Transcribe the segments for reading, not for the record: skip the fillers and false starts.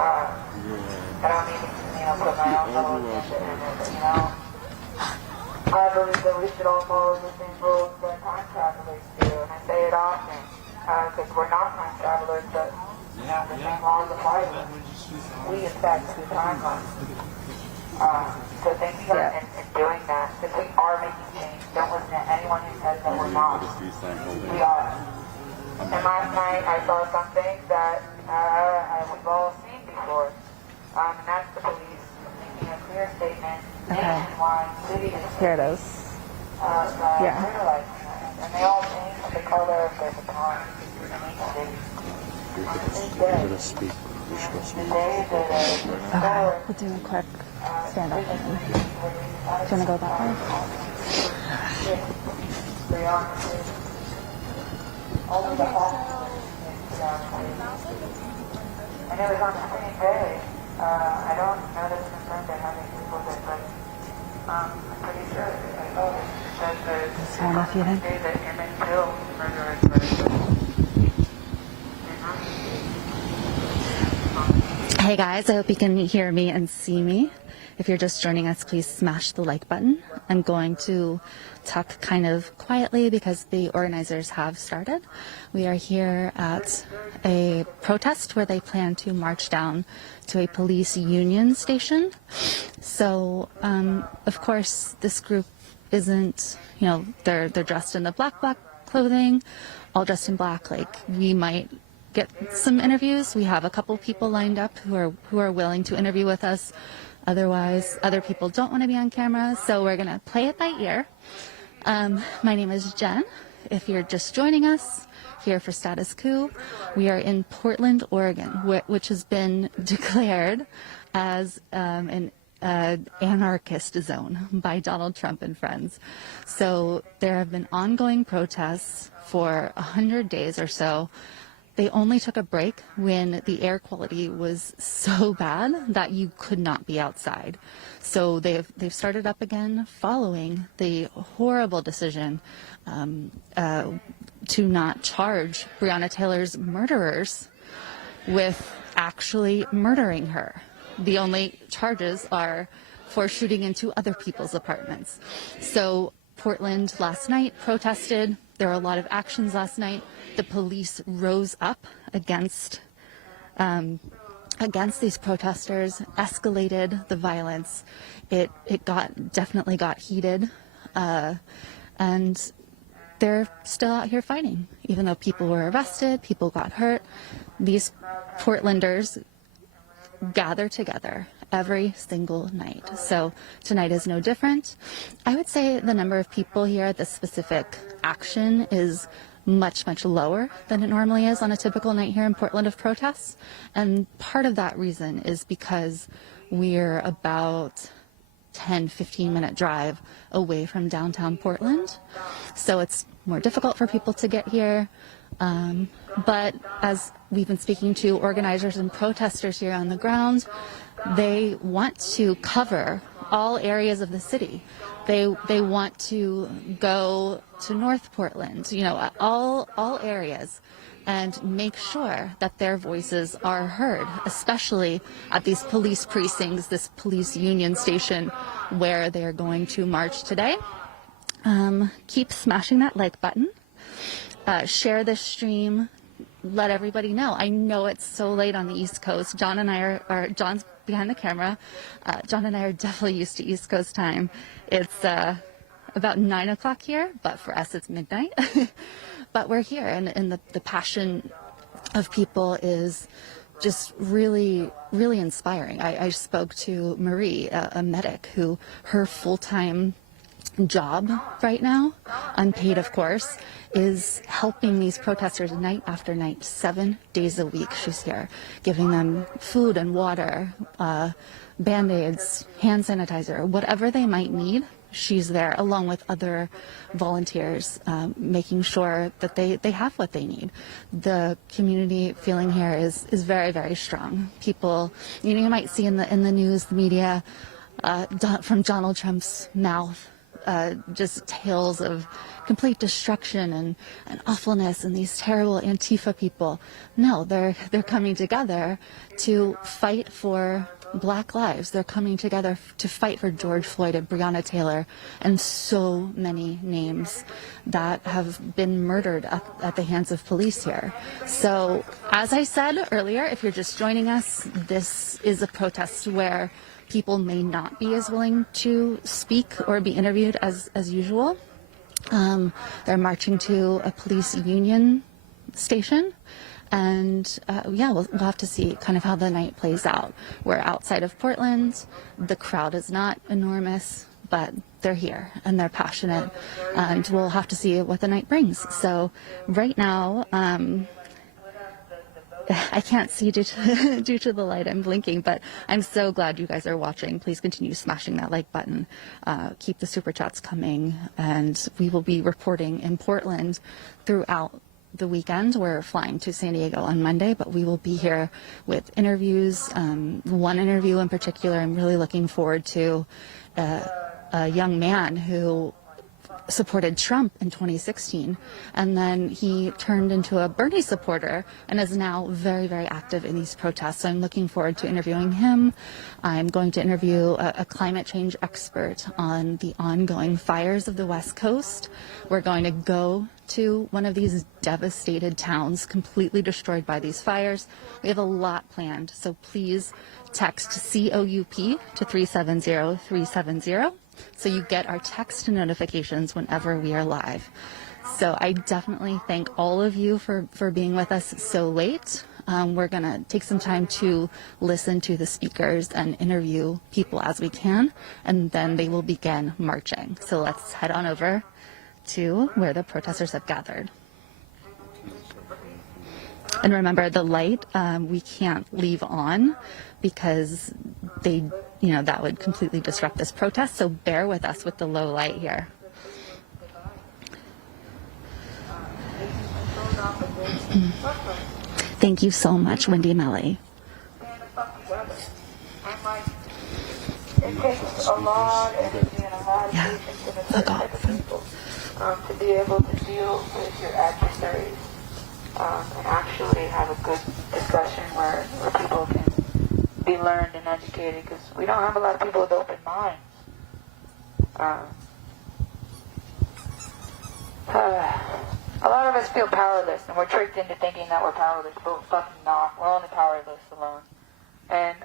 I don't need to, put my own little agenda in it, I believe that we should all follow the same rules that time travelers do, and I say it often, because we're not time travelers, but, the same laws apply to us. We, in fact, do timelines. So thank you guys in doing that, because we are making change. Don't listen to anyone who says that we're not. We are. And last night I saw something that we've all seen before, and that's the police making a clear statement nationwide, city to city. Here it is. Brutalizing them. And they all changed the color of their baton in each city. We'll do a quick stand up. Do you want to go that way? And it was on the same day. I don't know that it's confirmed by how many people did, but I'm pretty sure that the day that Emmett Till murderers were. Hey guys, I hope you can hear me and see me. If you're just joining us, please smash the like button. I'm going to talk kind of quietly because the organizers have started. We are here at a protest where they plan to march down to a police union station. So, of course, this group isn't, they're dressed in the black clothing, all dressed in black. Like, we might get some interviews. We have a couple people lined up who are willing to interview with us. Otherwise, other people don't want to be on camera, so we're going to play it by ear. My name is Jen. If you're just joining us here for Status Coup, we are in Portland, Oregon, which has been declared as an anarchist zone by Donald Trump and friends. So there have been ongoing protests for 100 days or so. They only took a break when the air quality was so bad that you could not be outside. So they've started up again following the horrible decision to not charge Breonna Taylor's murderers with actually murdering her. The only charges are for shooting into other people's apartments. So Portland last night protested. There were a lot of actions last night. The police rose up against these protesters, escalated the violence. It definitely got heated, and they're still out here fighting. Even though people were arrested, people got hurt, these Portlanders gather together every single night. So tonight is no different. I would say the number of people here at this specific action is much, much lower than it normally is on a typical night here in Portland of protests. And part of that reason is because we're about 10-15 minute drive away from downtown Portland. So it's more difficult for people to get here. But as we've been speaking to organizers and protesters here on the ground, they want to cover all areas of the city. They want to go to North Portland, all areas, and make sure that their voices are heard, especially at these police precincts, this police union station where they're going to march today. Keep smashing that like button. Share this stream. Let everybody know. I know it's so late on the East Coast. John and I are John's behind the camera. John and I are definitely used to East Coast time. It's about 9 o'clock here, but for us it's midnight. But we're here, and the passion of people is just really, really inspiring. I spoke to Marie, a medic, who her full-time job right now, unpaid of course, is helping these protesters night after night, 7 days a week. She's here giving them food and water, Band-Aids, hand sanitizer, whatever they might need. She's there along with other volunteers, making sure that they have what they need. The community feeling here is very, very strong. People, you might see in the news, the media, from Donald Trump's mouth, just tales of complete destruction and awfulness and these terrible Antifa people. No, they're coming together to fight for Black lives. They're coming together to fight for George Floyd and Breonna Taylor and so many names that have been murdered at the hands of police here. So, as I said earlier, if you're just joining us, this is a protest where people may not be as willing to speak or be interviewed as usual. They're marching to a police union station. And we'll have to see kind of how the night plays out. We're outside of Portland. The crowd is not enormous, but they're here and they're passionate. And we'll have to see what the night brings. So right now, I can't see due to the light. I'm blinking, but I'm so glad you guys are watching. Please continue smashing that like button. Keep the super chats coming. And we will be reporting in Portland throughout the weekend. We're flying to San Diego on Monday, but we will be here with interviews. One interview in particular, I'm really looking forward to a young man who supported Trump in 2016, and then he turned into a Bernie supporter and is now very, very active in these protests. So I'm looking forward to interviewing him. I'm going to interview a climate change expert on the ongoing fires of the West Coast. We're going to go to one of these devastated towns completely destroyed by these fires. We have a lot planned, so please text COUP to 370-370 so you get our text notifications whenever we are live. So I definitely thank all of you for being with us so late. We're going to take some time to listen to the speakers and interview people as we can, and then they will begin marching. So let's head on over to where the protesters have gathered. And remember, the light we can't leave on because that would completely disrupt this protest. So bear with us with the low light here. Thank you so much, Wendy Melly. It takes a lot of energy and a lot of patience and a certain type of people to be able to deal with your adversaries and actually have a good discussion where people can be learned and educated, because we don't have a lot of people with open minds. A lot of us feel powerless, and we're tricked into thinking that we're powerless, but we're fucking not. We're only powerless alone. And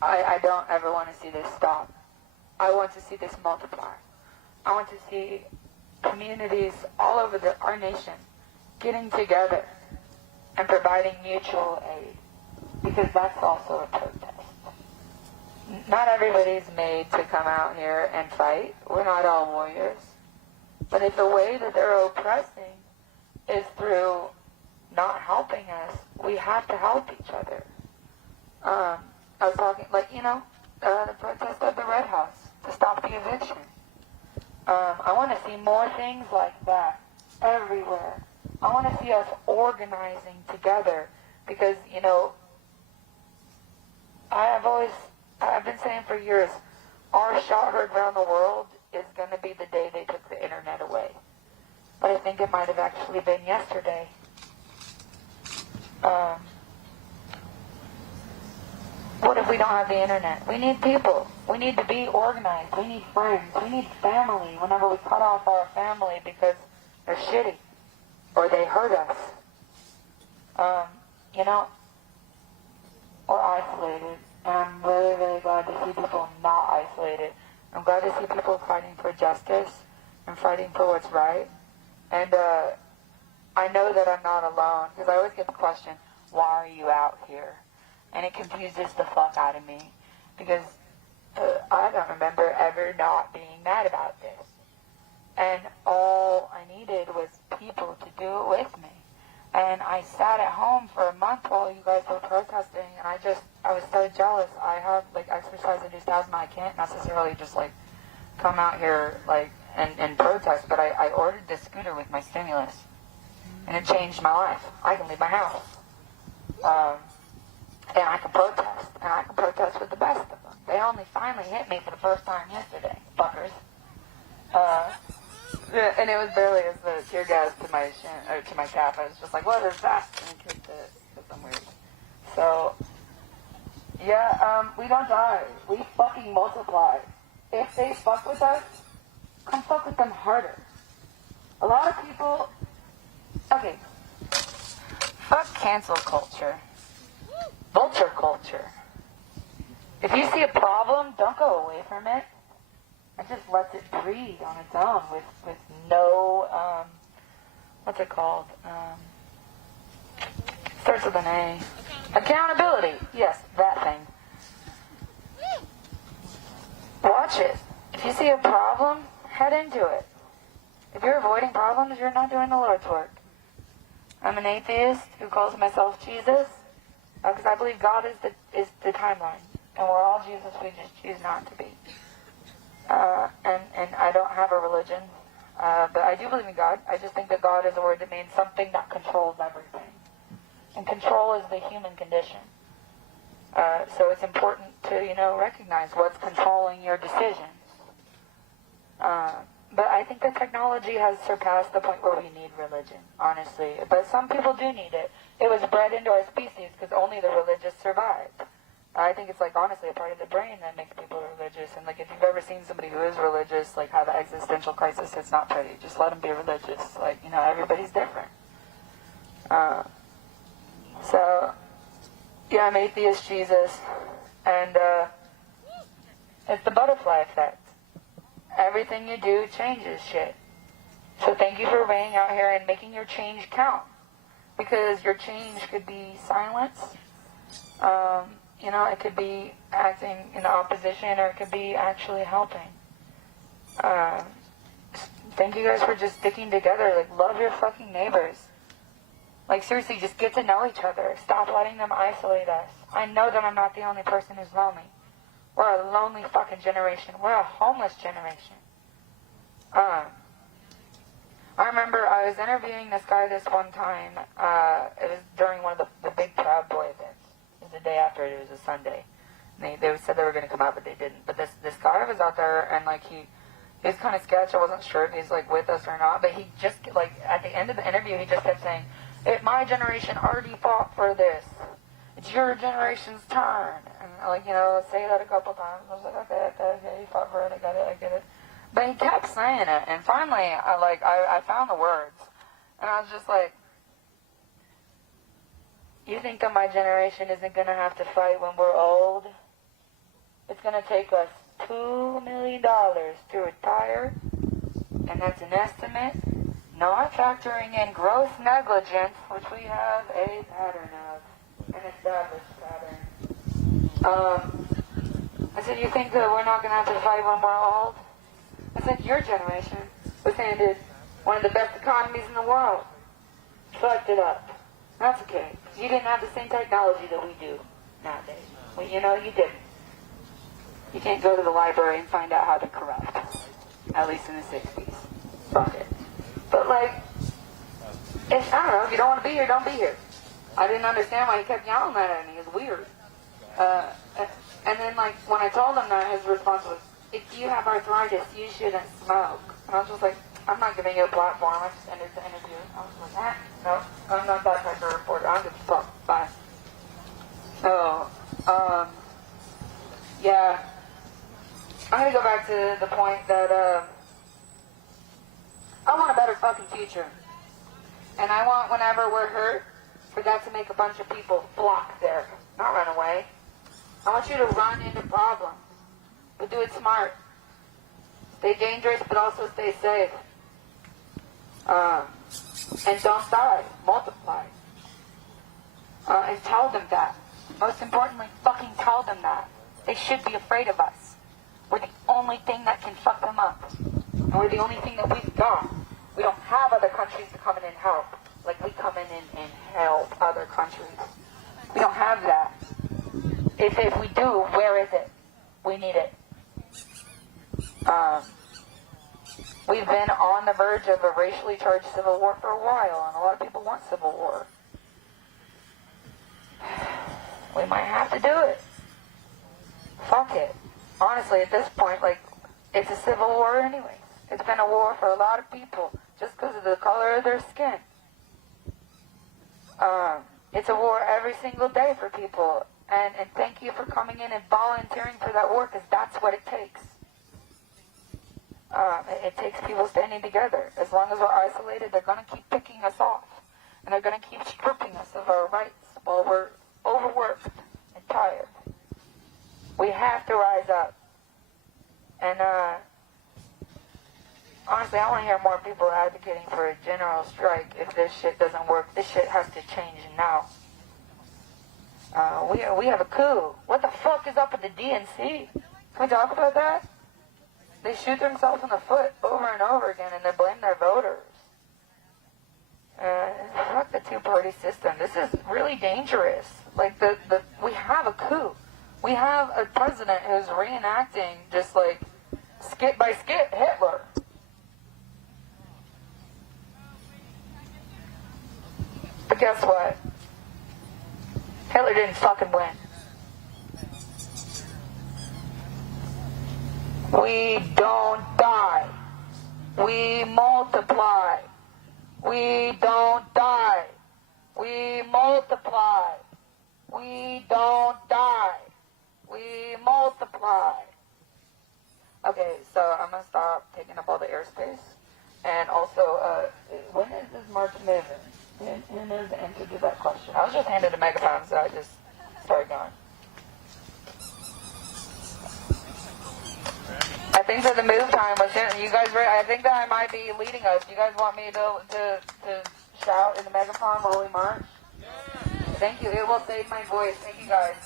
I don't ever want to see this stop. I want to see this multiply. I want to see communities all over our nation getting together and providing mutual aid, because that's also a protest. Not everybody's made to come out here and fight. We're not all warriors. But if the way that they're oppressing is through not helping us, we have to help each other. I was talking, the protest at the Red House to stop the eviction. I want to see more things like that everywhere. I want to see us organizing together, because, I've been saying for years, our shot heard around the world is going to be the day they took the internet away. But I think it might have actually been yesterday. What if we don't have the internet? We need people. We need to be organized. We need friends. We need family whenever we cut off our family because they're shitty or they hurt us. We're isolated. And I'm really, really glad to see people not isolated. I'm glad to see people fighting for justice and fighting for what's right. And I know that I'm not alone, because I always get the question, why are you out here? And it confuses the fuck out of me, because I don't remember ever not being mad about this. And all I needed was people to do it with me. And I sat at home for a month while you guys were protesting, and I was so jealous. I have, exercise-induced asthma. I can't necessarily just, come out here, and protest, but I ordered this scooter with my stimulus, and it changed my life. I can leave my house, and I can protest with the best of them. They only finally hit me for the first time yesterday, fuckers. And it was barely as the tear gas to my shin, or to my calf. I was just like, what is that? And I kicked it because I'm weird. So, yeah, we don't die. We fucking multiply. If they fuck with us, come fuck with them harder. A lot of people, okay, fuck cancel culture. Vulture culture. If you see a problem, don't go away from it. And just let it breed on its own with no, what's it called? Starts with an A. Accountability. Yes, that thing. Watch it. If you see a problem, head into it. If you're avoiding problems, you're not doing the Lord's work. I'm an atheist who calls myself Jesus because I believe God is the timeline. And we're all Jesus, we just choose not to be. And I don't have a religion, but I do believe in God. I just think that God is a word that means something that controls everything. And control is the human condition. So it's important to, recognize what's controlling your decisions. But I think that technology has surpassed the point where we need religion, honestly. But some people do need it. It was bred into our species because only the religious survived. I think it's honestly a part of the brain that makes people religious. And if you've ever seen somebody who is religious, have an existential crisis, it's not pretty. Just let them be religious. Everybody's different. So, yeah, I'm atheist Jesus. And it's the butterfly effect. Everything you do changes shit. So thank you for being out here and making your change count. Because your change could be silence. It could be acting in opposition, or it could be actually helping. Thank you guys for just sticking together. Love your fucking neighbors. Seriously, just get to know each other. Stop letting them isolate us. I know that I'm not the only person who's lonely. We're a lonely fucking generation. We're a homeless generation. I remember I was interviewing this guy this one time. It was during one of the big Proud Boy events. It was the day after. It was a Sunday. And they said they were going to come out, but they didn't. But this guy was out there, and he was kind of sketch. I wasn't sure if he's with us or not. But he just at the end of the interview, he just kept saying, "My generation already fought for this. It's your generation's turn." And say that a couple times. I was like, okay, he fought for it. I get it. But he kept saying it, and finally, I found the words, and I was just like, you think that my generation isn't gonna have to fight when we're old? It's gonna take us $2 million to retire, and that's an estimate, not factoring in gross negligence, which we have a pattern of, an established pattern. I said, you think that we're not gonna have to fight when we're old? I said, your generation was handed one of the best economies in the world. Fucked it up. That's okay. You didn't have the same technology that we do nowadays. Well, you didn't. You can't go to the library and find out how to corrupt. At least in the 60s. Fuck it. But I don't know, if you don't want to be here, don't be here. I didn't understand why he kept yelling that at me. It was weird. And then when I told him that, his response was, if you have arthritis, you shouldn't smoke. And I was just like, I'm not giving you a platform. I just ended the interview. I was like, no, I'm not that type of reporter. I don't give a fuck. Bye. So, yeah. I'm going to go back to the point that, I want a better fucking future. And I want, whenever we're hurt, for that to make a bunch of people flock there. Not run away. I want you to run into problems. But do it smart. Stay dangerous, but also stay safe. And don't die. Multiply. And tell them that. Most importantly, fucking tell them that. They should be afraid of us. We're the only thing that can fuck them up. And we're the only thing that we've got. We don't have other countries to come in and help. Like we come in and help other countries. We don't have that. If we do, where is it? We need it. We've been on the verge of a racially charged civil war for a while, and a lot of people want civil war. We might have to do it. Fuck it. Honestly, at this point, it's a civil war anyways. It's been a war for a lot of people just because of the color of their skin. It's a war every single day for people. And thank you for coming in and volunteering for that war, because that's what it takes. It takes people standing together. As long as we're isolated, they're going to keep picking us off. And they're going to keep stripping us of our rights while we're overworked and tired. We have to rise up. And honestly, I want to hear more people advocating for a general strike if this shit doesn't work. This shit has to change now. We have a coup. What the fuck is up with the DNC? Can we talk about that? They shoot themselves in the foot over and over again, and they blame their voters. Fuck the two-party system. This is really dangerous. Like, we have a coup. We have a president who's reenacting just like skit by skit Hitler. But guess what? Hitler didn't fucking win. We don't die. We multiply. We don't die. We multiply. We don't die. We multiply. Okay, so I'm going to stop taking up all the airspace. And also, when is this march moving? When is the answer to that question? I was just handed a megaphone, so I just started going. I think that the move time was in. You guys, I think that I might be leading us. You guys want me to shout in the megaphone while we march? Thank you. It will save my voice. Thank you, guys.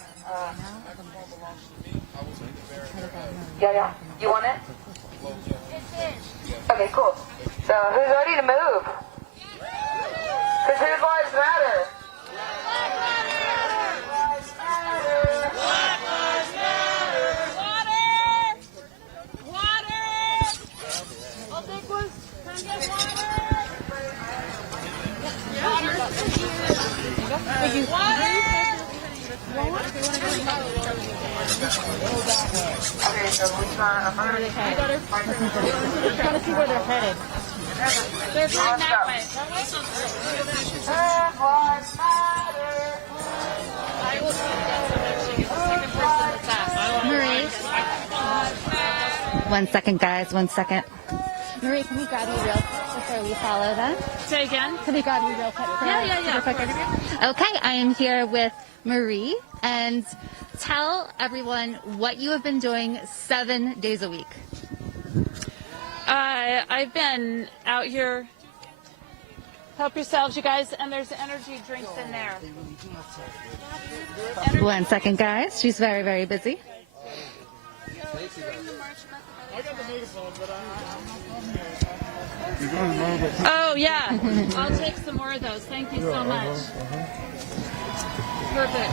Yeah. You want it? Okay, cool. So, who's ready to move? Because whose lives matter? Okay, so we're trying to see where they're headed. They're going that way. Marie. 1 second, guys. 1 second. Marie, can we grab you real quick before we follow them? Say again? Can we grab you real quick? Yeah. Okay, I am here with Marie, and tell everyone what you have been doing 7 days a week. I've been out here. Help yourselves, you guys, and there's energy drinks in there. 1 second, guys. She's very, very busy. Oh, yeah. I'll take some more of those. Thank you so much. Perfect.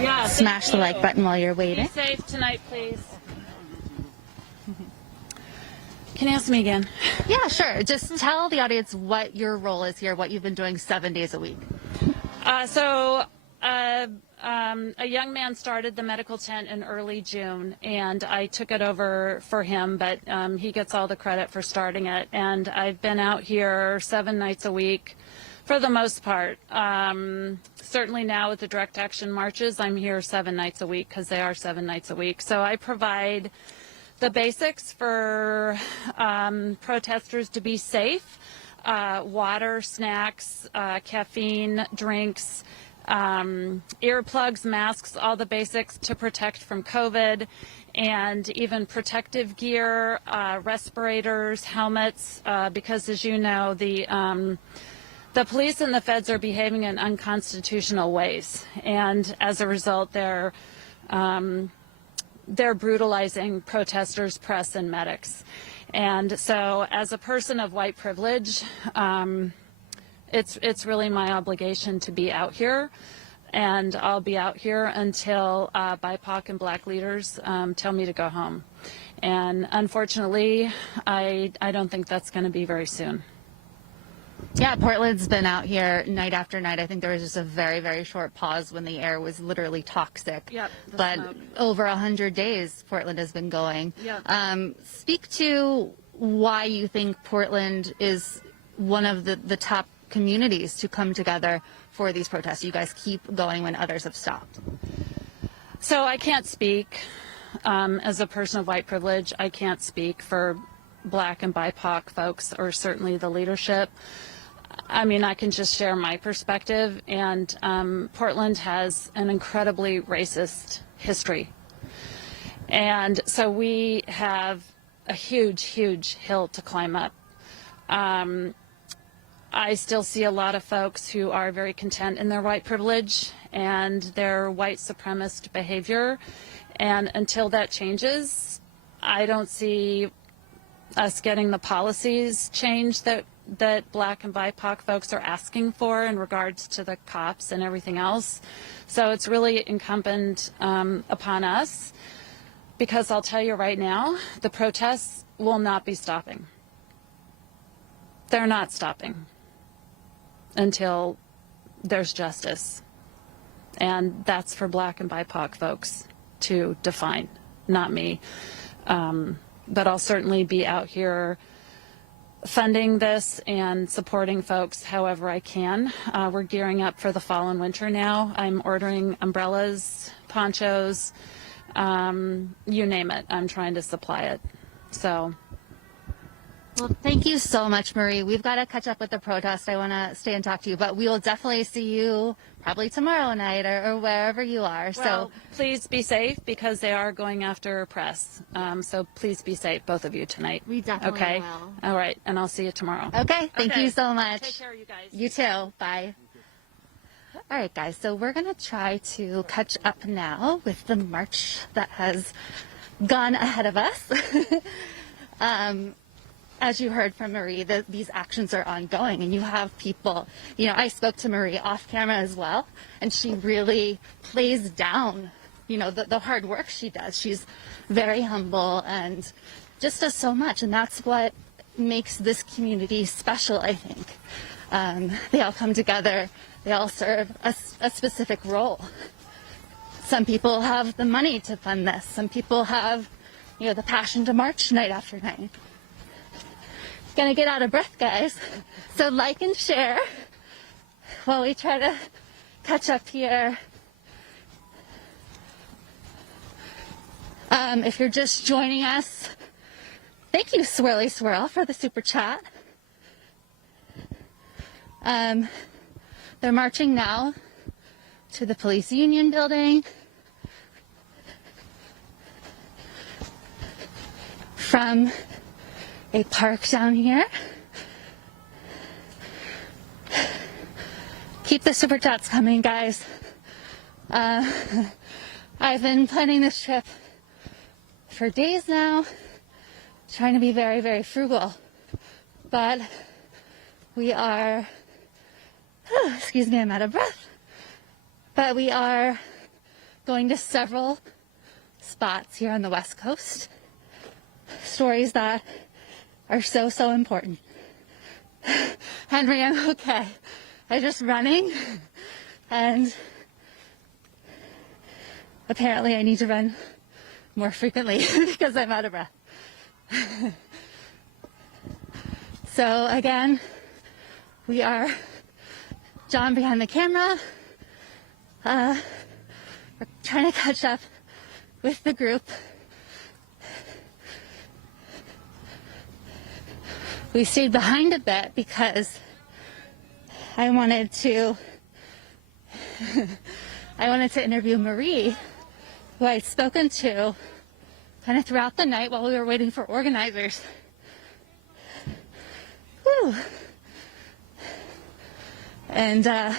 Yeah. Smash the like button while you're waiting. Be safe tonight, please. Can you ask me again? Yeah, sure. Just tell the audience what your role is here, what you've been doing 7 days a week. A young man started the medical tent in early June, and I took it over for him, but he gets all the credit for starting it. And I've been out here 7 nights a week for the most part. Certainly now with the direct action marches, I'm here 7 nights a week because they are 7 nights a week. So I provide the basics for protesters to be safe: water, snacks, caffeine, drinks, earplugs, masks, all the basics to protect from COVID, and even protective gear, respirators, helmets, because as you know, the police and the feds are behaving in unconstitutional ways, and as a result, they're brutalizing protesters, press, and medics. And so as a person of white privilege, it's really my obligation to be out here, and I'll be out here until BIPOC and Black leaders tell me to go home. And unfortunately, I don't think that's going to be very soon. Yeah, Portland's been out here night after night. I think there was just a very, very short pause when the air was literally toxic. Yep, the but smoke. over 100 days, Portland has been going. Yep. Speak to why you think Portland is one of the top communities to come together for these protests. You guys keep going when others have stopped. So I can't speak as a person of white privilege. I can't speak for Black and BIPOC folks, or certainly the leadership. I mean, I can just share my perspective, and Portland has an incredibly racist history. And so we have a huge, huge hill to climb up. I still see a lot of folks who are very content in their white privilege and their white supremacist behavior. And until that changes, I don't see us getting the policies changed that Black and BIPOC folks are asking for in regards to the cops and everything else. So it's really incumbent upon us, because I'll tell you right now, the protests will not be stopping. They're not stopping until there's justice. And that's for Black and BIPOC folks to define, not me. But I'll certainly be out here funding this and supporting folks however I can. We're gearing up for the fall and winter now. I'm ordering umbrellas, ponchos, you name it. I'm trying to supply it. So. Well, thank you so much, Marie. We've got to catch up with the protest. I want to stay and talk to you, but we will definitely see you probably tomorrow night or wherever you are. Well, please be safe, because they are going after press. So please be safe, both of you, tonight. We definitely okay? will. All right, and I'll see you tomorrow. Okay, thank you so much. Take care, you guys. You too. Bye. All right, guys, so we're going to try to catch up now with the march that has gone ahead of us. As you heard from Marie, these actions are ongoing, and you have people, I spoke to Marie off camera as well, and she really plays down, the hard work she does. She's very humble and just does so much, and that's what makes this community special, I think. They all come together. They all serve a specific role. Some people have the money to fund this. Some people have, the passion to march night after night. Gonna get out of breath, guys. So like and share while we try to catch up here. If you're just joining us, thank you, Swirly Swirl, for the super chat. They're marching now to the police union building from a park down here. Keep the super chats coming, guys. I've been planning this trip for days now, trying to be very, very frugal. But we are, excuse me, I'm out of breath. But we are going to several spots here on the West Coast. Stories that are so, so important. Henry, I'm okay. I'm just running, and apparently I need to run more frequently because I'm out of breath. So again, we are John behind the camera. We're trying to catch up with the group. We stayed behind a bit because I wanted to interview Marie, who I'd spoken to kind of throughout the night while we were waiting for organizers. Whew. And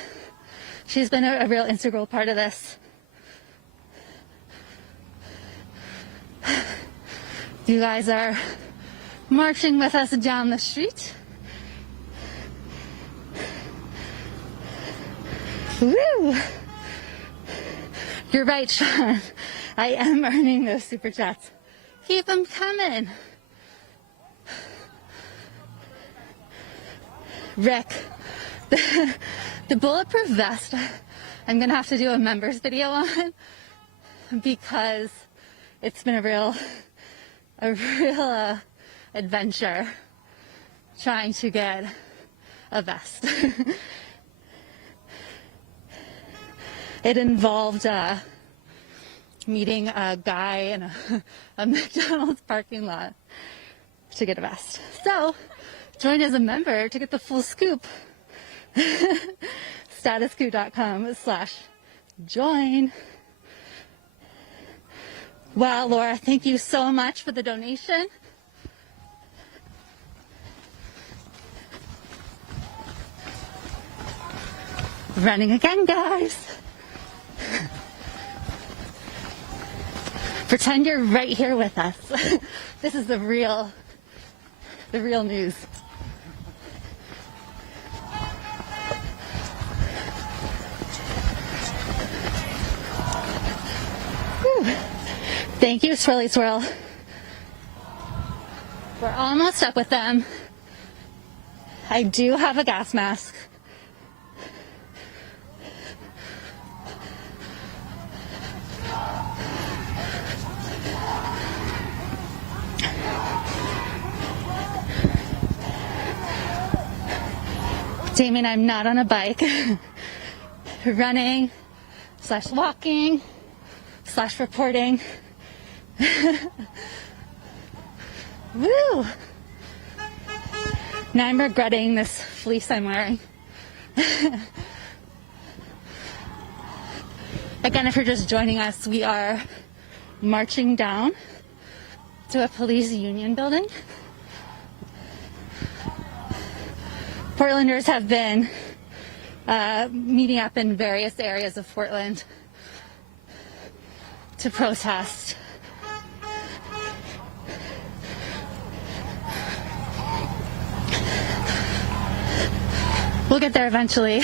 she's been a real integral part of this. You guys are marching with us down the street. Woo! You're right, Sean. I am earning those super chats. Keep them coming. Rick, the bulletproof vest, I'm going to have to do a members video on because it's been a real adventure trying to get a vest. It involved meeting a guy in a McDonald's parking lot to get a vest. So, join as a member to get the full scoop. statuscoup.com/join. Wow, Laura, thank you so much for the donation. Running again, guys. Pretend you're right here with us. This is the real news. Whew. Thank you, Swirly Swirl. We're almost up with them. I do have a gas mask. Damien, I'm not on a bike. Running / walking / reporting. Woo! Now I'm regretting this fleece I'm wearing. Again, if you're just joining us, we are marching down to a police union building. Portlanders have been meeting up in various areas of Portland to protest. We'll get there eventually.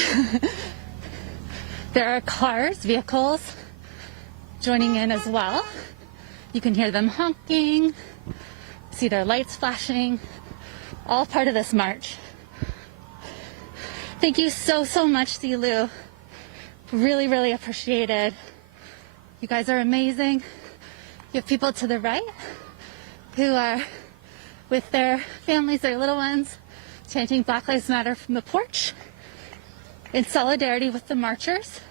There are cars, vehicles joining in as well. You can hear them honking, see their lights flashing, all part of this march. Thank you so much, Silu. Really, really appreciated. You guys are amazing. You have people to the right who are with their families, their little ones, chanting Black Lives Matter from the porch in solidarity with the marchers.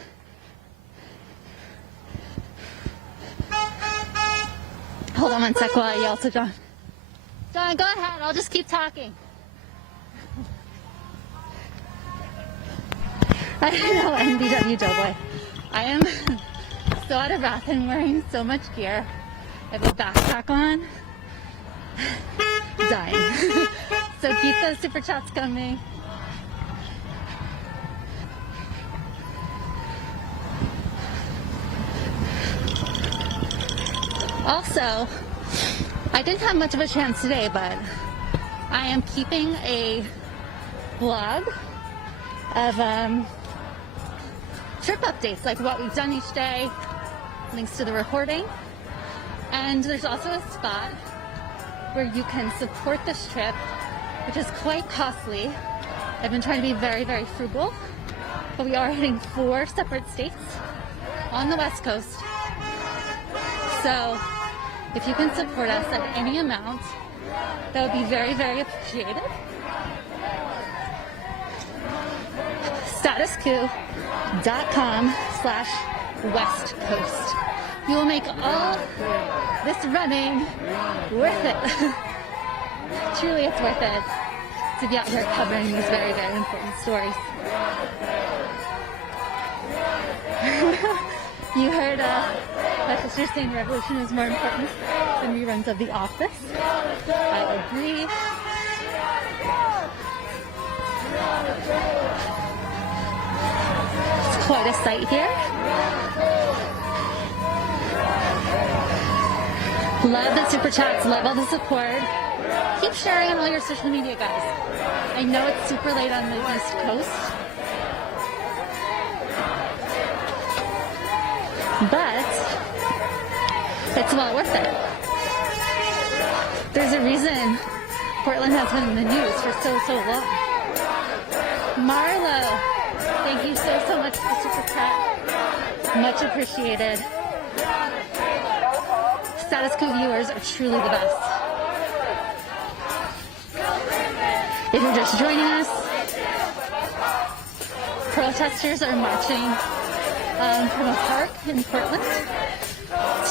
Hold on one sec while I yell to John. John, go ahead. I'll just keep talking. I know, NBW Doughboy. I am so out of breath and wearing so much gear. I have a backpack on. Dying. So keep those super chats coming. Also, I didn't have much of a chance today, but I am keeping a blog of trip updates, like what we've done each day, links to the recording. And there's also a spot where you can support this trip, which is quite costly. I've been trying to be very, very frugal, but we are hitting 4 separate states on the West Coast. So if you can support us at any amount, that would be very, very appreciated. statuscoup.com/West Coast. You will make all this running worth it. Truly, it's worth it to be out here covering these very, very important stories. You heard my sister saying revolution is more important than reruns of The Office. I agree. It's quite a sight here. Love the super chats, love all the support. Keep sharing on all your social media, guys. I know it's super late on the East Coast, but it's well worth it. There's a reason Portland has been in the news for so long. Marlo, thank you so much for the super chat. Much appreciated. Status Quo viewers are truly the best. If you're just joining us, protesters are marching from a park in Portland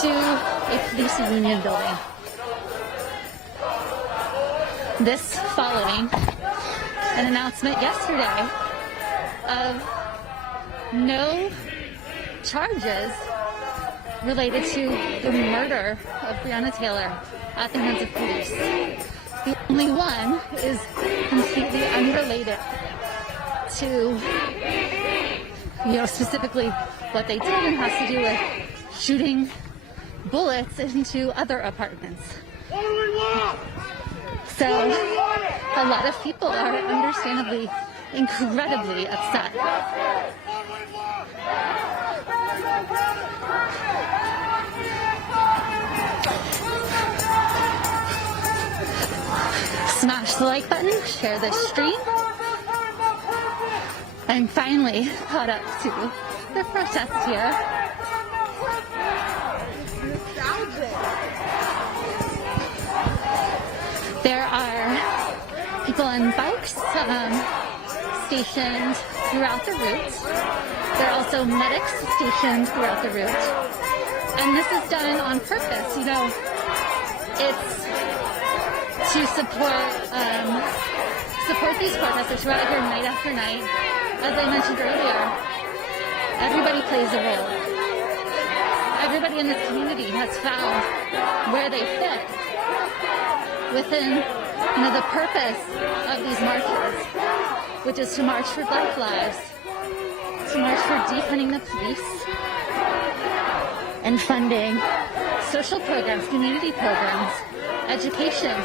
to a police union building. This following an announcement yesterday of no charges related to the murder of Breonna Taylor at the hands of police. The only one is completely unrelated to, specifically what they did, and has to do with shooting bullets into other apartments. So a lot of people are understandably incredibly upset. Smash the like button, share this stream. I'm finally caught up to the protest here. There are people on bikes stationed throughout the route. There are also medics stationed throughout the route. And this is done on purpose. It's to support these protesters who are out here night after night. As I mentioned earlier, everybody plays a role. Everybody in this community has found where they fit within the purpose of these marches, which is to march for Black lives, to march for defunding the police, and funding social programs, community programs, education,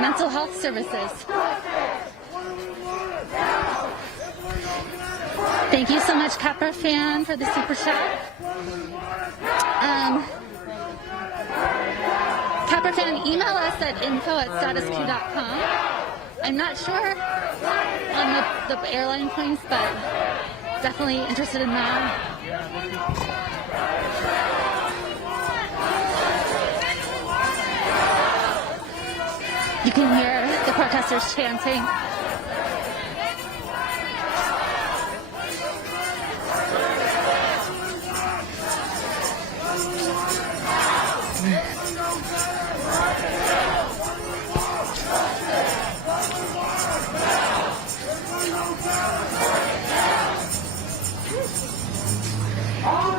mental health services. Thank you so much, Capra Fan, for the super chat. Capra Fan, email us at info@statusq.com. I'm not sure on the airline points, but definitely interested in that. You can hear the protesters chanting.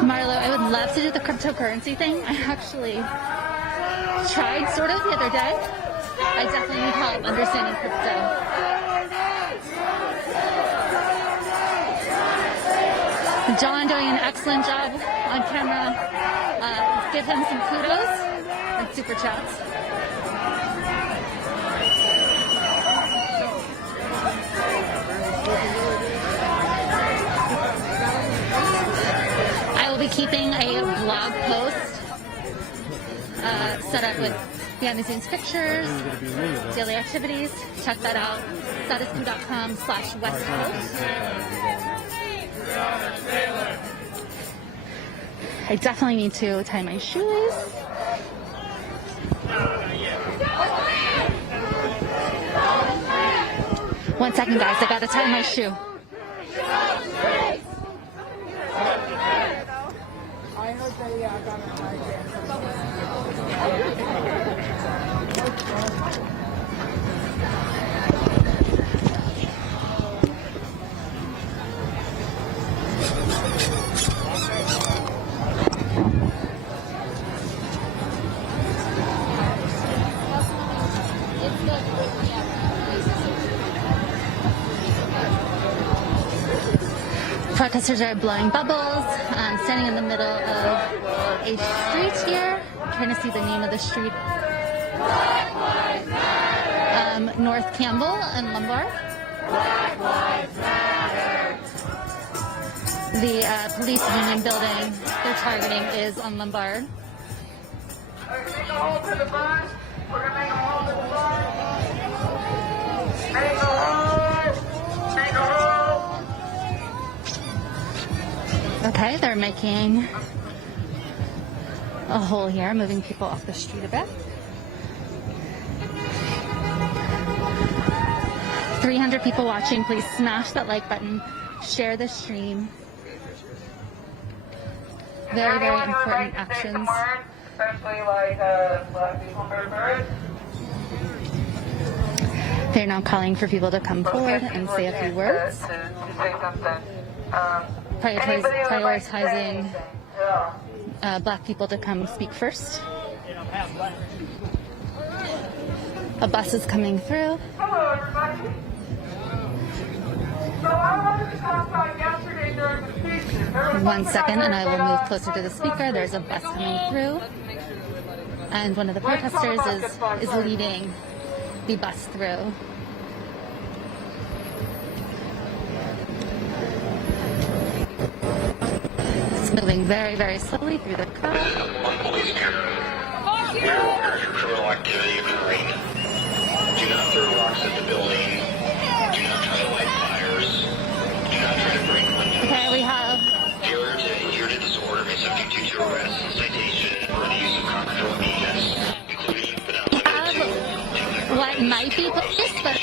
Marlo, I would love to do the cryptocurrency thing. I actually tried sort of the other day. I definitely need help understanding crypto. John doing an excellent job on camera. Give him some kudos and super chats. I will be keeping a blog post set up with behind the scenes pictures, daily activities. Check that out. statusq.com/West Coast. I definitely need to tie my shoes. One second, guys. I gotta tie my shoe. I heard that, yeah, I got it right here. Protesters are blowing bubbles, standing in the middle of a street here. I'm trying to see the name of the street. North Campbell and Lombard. The police union building they're targeting is on Lombard. We're gonna make a hole to the bus. We're gonna make a hole to the bus. Make a hole. Okay, they're making a hole here, moving people off the street a bit. 300 people watching. Please smash that like button. Share the stream. Very, very important actions. Especially like Black people for They're now calling for people to come forward and say a few words. Prioritizing Black people to come speak first. A bus is coming through. Hello, everybody. So I wanted to talk about yesterday during the speeches. 1 second, and I will move closer to the speaker. There's a bus coming through, and one of the protesters is leading the bus through. It's moving very, very slowly through the crowd. One police bureau. We are aware of your criminal activity occurring. Do not throw rocks at the building. Do not try to light fires. Do not try to break windows. Okay, we have Here to disorder may subject you to arrest and citation for the use of controlled means, including but not limited to what might be police, but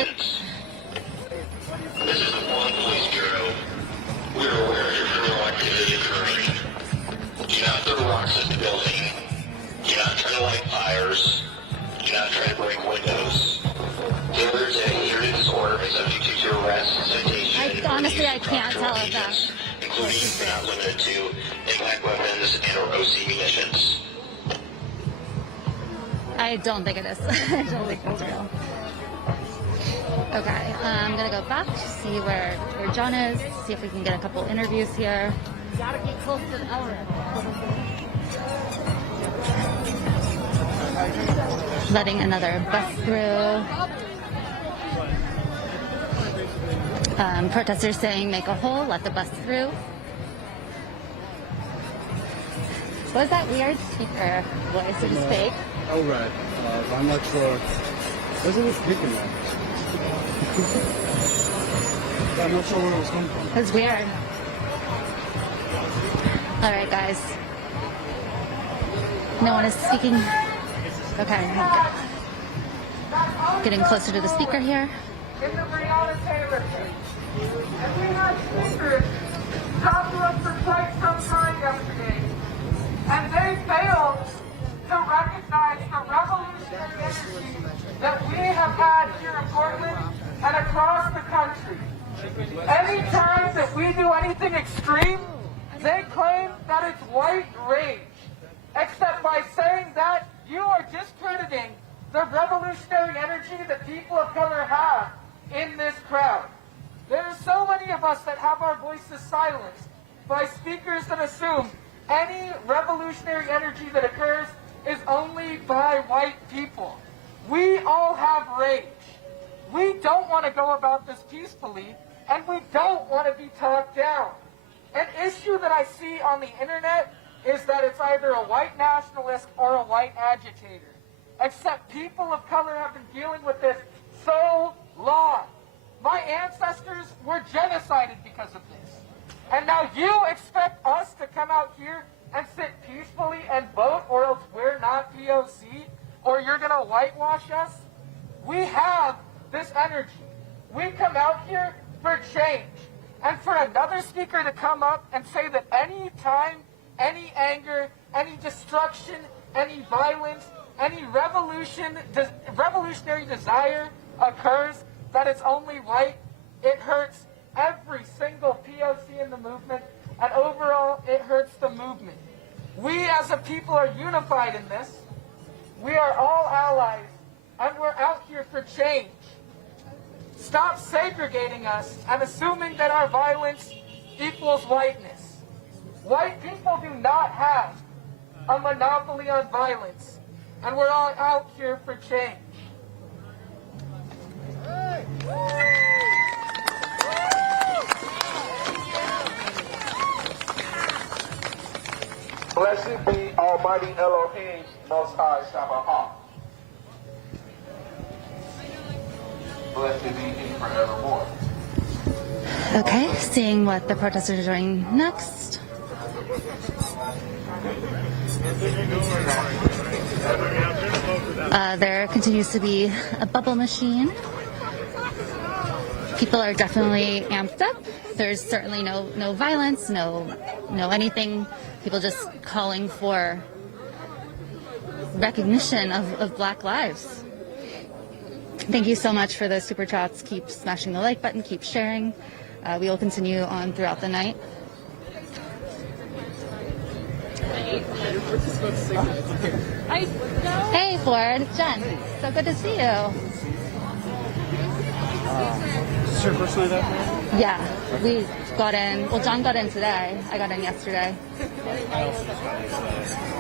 This is the One Police Bureau. We are aware of your criminal activity occurring. Do not throw rocks at the building. Do not try to light fires. Do not try to break windows. Here to disorder may subject you to arrest and citation. honestly, I can't tell if that. Including but not limited to impact weapons and or OC munitions. I don't think it is. I don't think it's real. Okay, I'm gonna go back to see where John is, see if we can get a couple interviews here. Gotta get close to the element. Letting another bus through. Protesters saying make a hole, let the bus through. What is that weird speaker voice? Is it fake? Oh, right. I'm not sure. Where's it speaking at? I'm not sure where it was coming from. It's weird. All right, guys. No one is speaking. Okay. Getting closer to the speaker here. in the Breonna territory. And we had speakers talk to us for quite some time yesterday. And they failed to recognize the revolutionary energy that we have had here in Portland and across the country. Anytime that we do anything extreme, they claim that it's white rage. Except by saying that, you are discrediting the revolutionary energy that people of color have in this crowd. There are so many of us that have our voices silenced by speakers that assume any revolutionary energy that occurs is only by white people. We all have rage. We don't want to go about this peacefully, and we don't want to be talked down. An issue that I see on the internet is that it's either a white nationalist or a white agitator. Except people of color have been dealing with this so long. My ancestors were genocided because of this. And now you expect us to come out here and sit peacefully and vote, or else we're not POC, or you're going to whitewash us? We have this energy. We come out here for change. And for another speaker to come up and say that any time, any anger, any destruction, any violence, any revolutionary desire occurs, that it's only white, it hurts every single POC in the movement, and overall, it hurts the movement. We as a people are unified in this. We are all allies, and we're out here for change. Stop segregating us and assuming that our violence equals whiteness. White people do not have a monopoly on violence, and we're all out here for change. Blessed be Almighty Elohim, Most High Sabaoth. Blessed be He forevermore. Okay, seeing what the protesters are doing next. There continues to be a bubble machine. People are definitely amped up. There's certainly no violence, no anything. People just calling for recognition of Black lives. Thank you so much for the super chats. Keep smashing the like button, keep sharing. We will continue on throughout the night. Hey Ford, it's Jen. So good to see you. Is this your first night out here? Yeah, we got in. Well, John got in today. I got in yesterday. I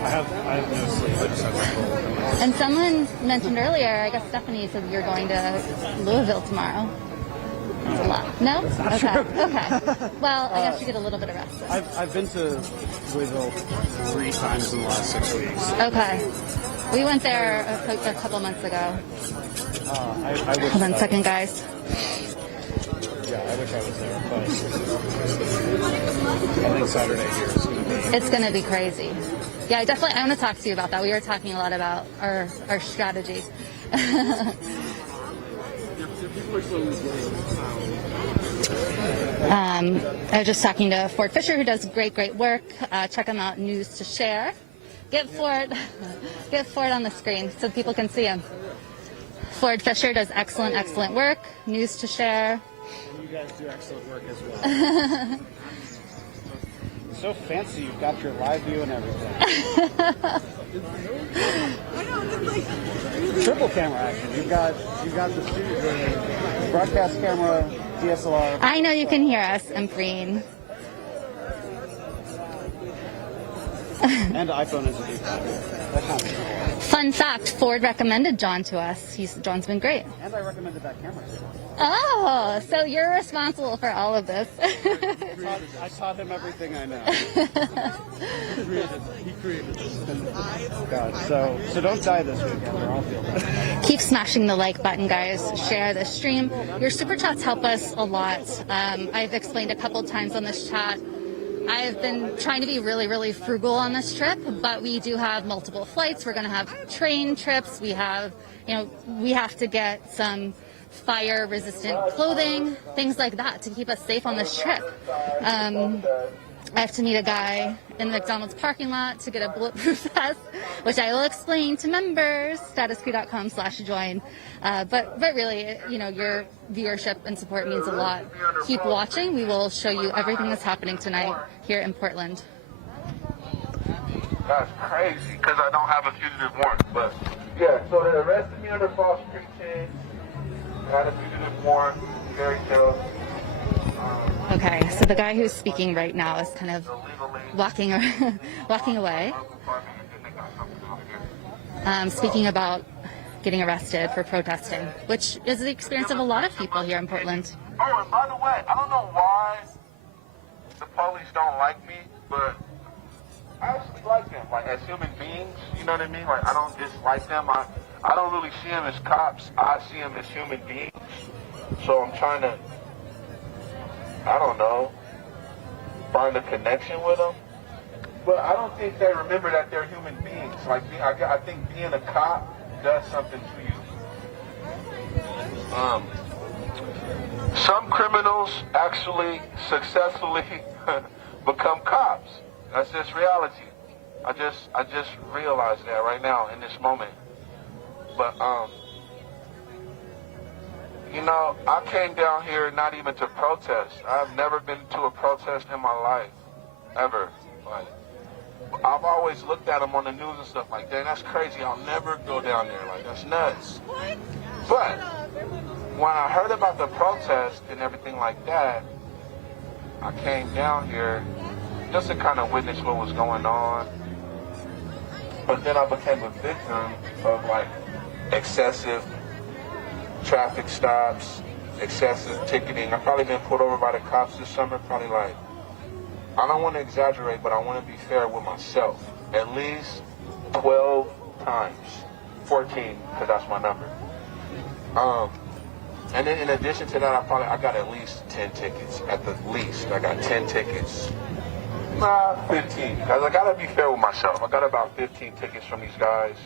have no sleep. I just have school. And someone mentioned earlier, I guess Stephanie said you're going to Louisville tomorrow. That's a lot. No? Okay. Okay. Well, I guess you get a little bit of rest. I've been to Louisville 3 times in the last 6 weeks. Okay. We went there a couple months ago. I wish. Hold on a second, guys. Yeah, I wish I was there, but I think Saturday here is going to be. It's going to be crazy. Yeah, I want to talk to you about that. We were talking a lot about our strategy. I was just talking to Ford Fisher, who does great work. Check him out, News to Share. Get Ford on the screen so people can see him. Ford Fisher does excellent work. News to Share. You guys do excellent work as well. So fancy, you've got your live view and everything. Triple camera action. You've got the broadcast camera, DSLR. I know you can hear us, Empreen. And iPhone is a default. That counts. Fun fact, Ford recommended John to us. John's been great. And I recommended that camera to him. Oh, so you're responsible for all of this. I taught him everything I know. He created this. God, so don't die this weekend or I'll feel bad. Keep smashing the like button, guys. Share the stream. Your super chats help us a lot. I've explained a couple times on this chat. I've been trying to be really frugal on this trip, but we do have multiple flights. We're going to have train trips. We have to get some fire-resistant clothing, things like that to keep us safe on this trip. I have to meet a guy in the McDonald's parking lot to get a bulletproof vest, which I will explain to members, statusquo.com/join. But really, your viewership and support means a lot. Keep watching. We will show you everything that's happening tonight here in Portland. That's crazy because I don't have a fugitive warrant. But yeah, so they arrested me under false pretense. Had a fugitive warrant. Very chill. Okay, so the guy who's speaking right now is kind of walking away, speaking about getting arrested for protesting, which is the experience of a lot of people here in Portland. Oh, and by the way, I don't know why the police don't like me, but I actually like them, like as human beings, you know what I mean? Like I don't dislike them. I don't really see them as cops. I see them as human beings. So I'm trying to, I don't know, find a connection with them. But I don't think they remember that they're human beings. Like I think being a cop does something to you. Some criminals actually successfully become cops. That's just reality. I just realized that right now in this moment. But I came down here not even to protest. I've never been to a protest in my life, ever. Like, I've always looked at them on the news and stuff like, dang, that's crazy. I'll never go down there. Like, that's nuts. But when I heard about the protest and everything like that, I came down here just to kind of witness what was going on. But then I became a victim of, like, excessive traffic stops, excessive ticketing. I've probably been pulled over by the cops this summer, probably like, I don't want to exaggerate, but I want to be fair with myself. At least 12 times. 14, because that's my number. And then in addition to that, I got at least 10 tickets. At the least, I got 10 tickets. 15. Because I gotta be fair with myself. I got about 15 tickets from these guys.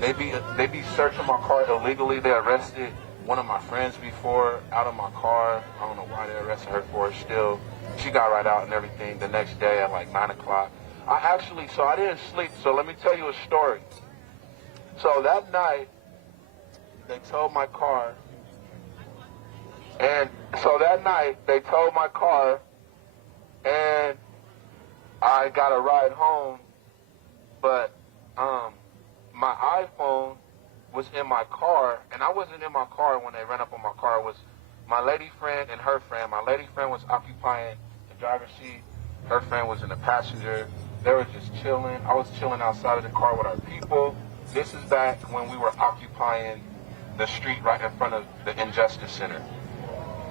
They be searching my car illegally. They arrested one of my friends before out of my car. I don't know why they arrested her for it still. She got right out and everything the next day at like 9 o'clock. I didn't sleep. So let me tell you a story. So that night, they towed my car. And so that night, they towed my car. And I got a ride home. But my iPhone was in my car, and I wasn't in my car when they ran up on my car. It was my lady friend and her friend. My lady friend was occupying the driver's seat. Her friend was in the passenger. They were just chilling. I was chilling outside of the car with our people. This is back when we were occupying the street right in front of the Injustice Center.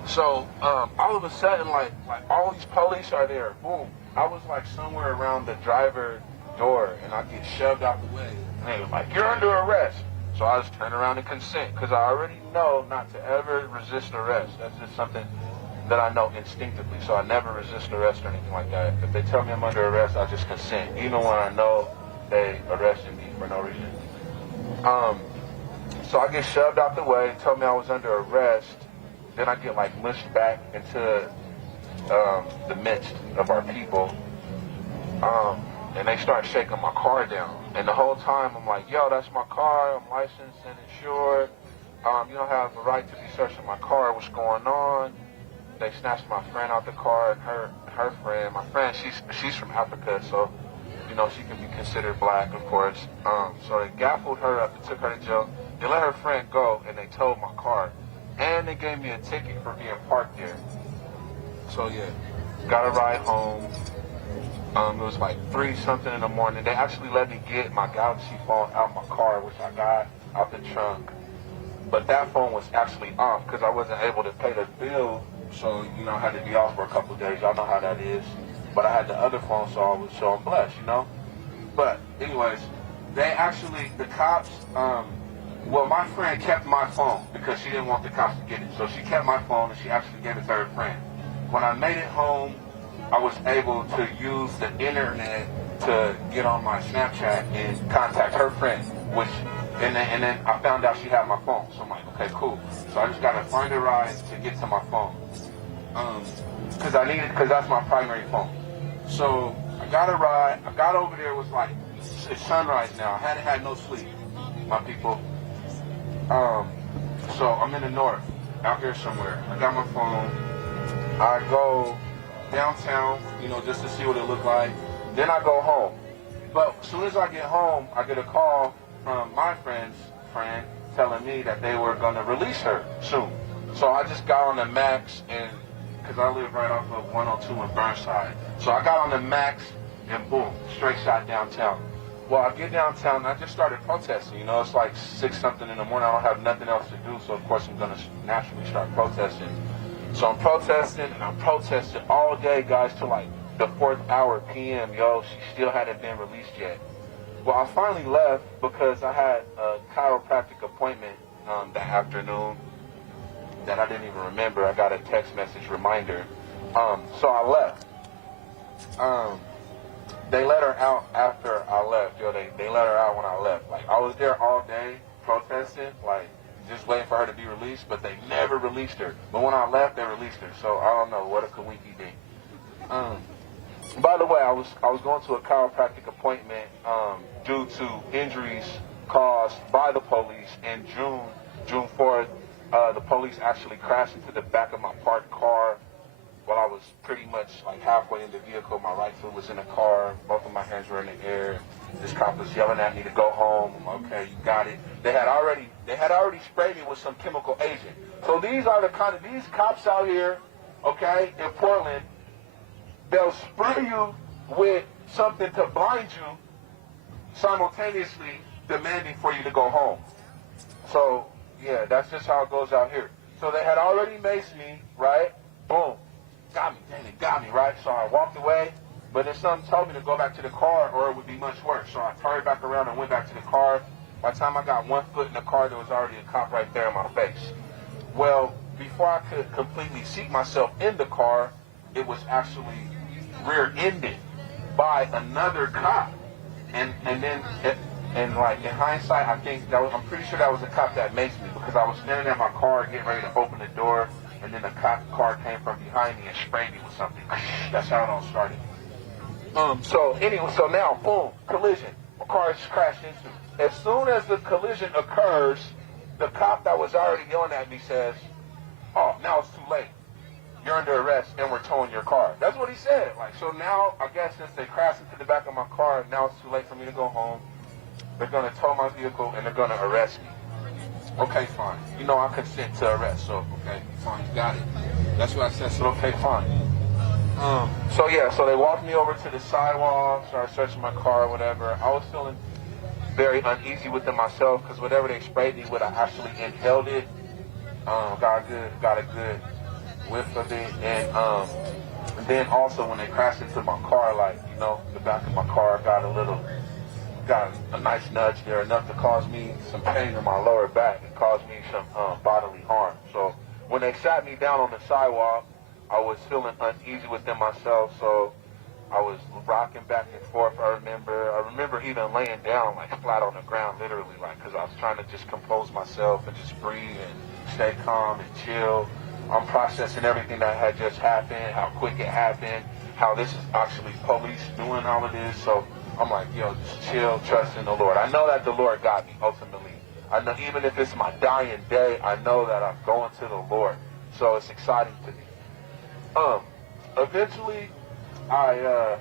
So all of a sudden, like all these police are there. Boom. I was like somewhere around the driver door, and I get shoved out the way. And they was like, "You're under arrest." So I just turn around and consent, because I already know not to ever resist arrest. That's just something that I know instinctively. So I never resist arrest or anything like that. If they tell me I'm under arrest, I just consent, even when I know they arrested me for no reason. So I get shoved out the way, told me I was under arrest. Then I get like mushed back into the midst of our people. And they start shaking my car down. And the whole time I'm like, yo, that's my car. I'm licensed and insured. You don't have the right to be searching my car. What's going on? They snatched my friend out the car, and her friend. My friend, she's from Africa, so you know she can be considered black, of course. So they gaffled her up and took her to jail. They let her friend go, and they towed my car. And they gave me a ticket for being parked there. So yeah, got a ride home. It was like 3-something in the morning. They actually let me get my Galaxy phone out my car, which I got out the trunk. But that phone was actually off because I wasn't able to pay the bill. So, you know, I had to be off for a couple of days. Y'all know how that is. But I had the other phone, so I'm blessed, you know. But anyways, the cops, well, my friend kept my phone because she didn't want the cops to get it. So she kept my phone, and she actually gave it to her friend. When I made it home, I was able to use the internet to get on my Snapchat and contact her friend, and then I found out she had my phone. So I'm like, okay, cool. So I just gotta find a ride to get to my phone, because that's my primary phone. So I got a ride. I got over there. It was like it's sunrise now. I hadn't had no sleep, my people. So I'm in the north, out here somewhere. I got my phone. I go downtown, you know, just to see what it looked like. Then I go home. But as soon as I get home, I get a call from my friend's friend telling me that they were going to release her soon. So I just got on the Max, and because I live right off of 102 in Burnside. So I got on the Max, and boom, straight shot downtown. Well, I get downtown, and I just started protesting. You know, it's like 6-something in the morning. I don't have nothing else to do, so of course I'm going to naturally start protesting. So I'm protesting, and I'm protesting all day, guys, till like the 4th hour p.m., yo. She still hadn't been released yet. Well, I finally left because I had a chiropractic appointment that afternoon that I didn't even remember. I got a text message reminder. So I left. They let her out after I left, yo. They let her out when I left. Like, I was there all day protesting, like, just waiting for her to be released, but they never released her. But when I left, they released her. So I don't know what a coinky ding. By the way, I was going to a chiropractic appointment due to injuries caused by the police in June 4th. The police actually crashed into the back of my parked car while I was pretty much like halfway in the vehicle. My right foot was in the car, both of my hands were in the air. This cop was yelling at me to go home. I'm okay, you got it. They had already sprayed me with some chemical agent. So these are these cops out here, okay, in Portland. They'll spray you with something to blind you, simultaneously demanding for you to go home. So yeah, that's just how it goes out here. So they had already maced me, right? Boom, got me, dang it, got me, right? So I walked away. But then something told me to go back to the car or it would be much worse. So I turned back around and went back to the car. By the time I got 1 foot in the car, there was already a cop right there in my face. Well, before I could completely seat myself in the car, it was actually rear-ended by another cop. And then, like in hindsight, I think I'm pretty sure that was the cop that maced me, because I was standing at my car getting ready to open the door, and then a cop car came from behind me and sprayed me with something. That's how it all started. So anyway, so now, boom, collision. My car is crashed into. As soon as the collision occurs, the cop that was already yelling at me says, "Oh, now it's too late. You're under arrest and we're towing your car." That's what he said. Like, so now, I guess since they crashed into the back of my car, now it's too late for me to go home. They're going to tow my vehicle and they're going to arrest me. Okay, fine. You know, I consent to arrest, so, okay, fine, got it. That's what I said, so okay, fine. So yeah, so they walked me over to the sidewalk, started searching my car or whatever. I was feeling very uneasy with them myself, because whatever they sprayed me with, I actually inhaled it. Got a good whiff of it, and then also when they crashed into my car, like, you know, the back of my car got a nice nudge there, enough to cause me some pain in my lower back and cause me some bodily harm. So when they sat me down on the sidewalk, I was feeling uneasy within myself, so I was rocking back and forth. I remember even laying down, like, flat on the ground, literally, like, because I was trying to just compose myself and just breathe and stay calm and chill. I'm processing everything that had just happened, how quick it happened, how this is actually police doing all of this. So I'm like, yo, just chill, trust in the Lord. I know that the Lord got me, ultimately. I know, even if it's my dying day, I know that I'm going to the Lord. So it's exciting to me. Eventually, I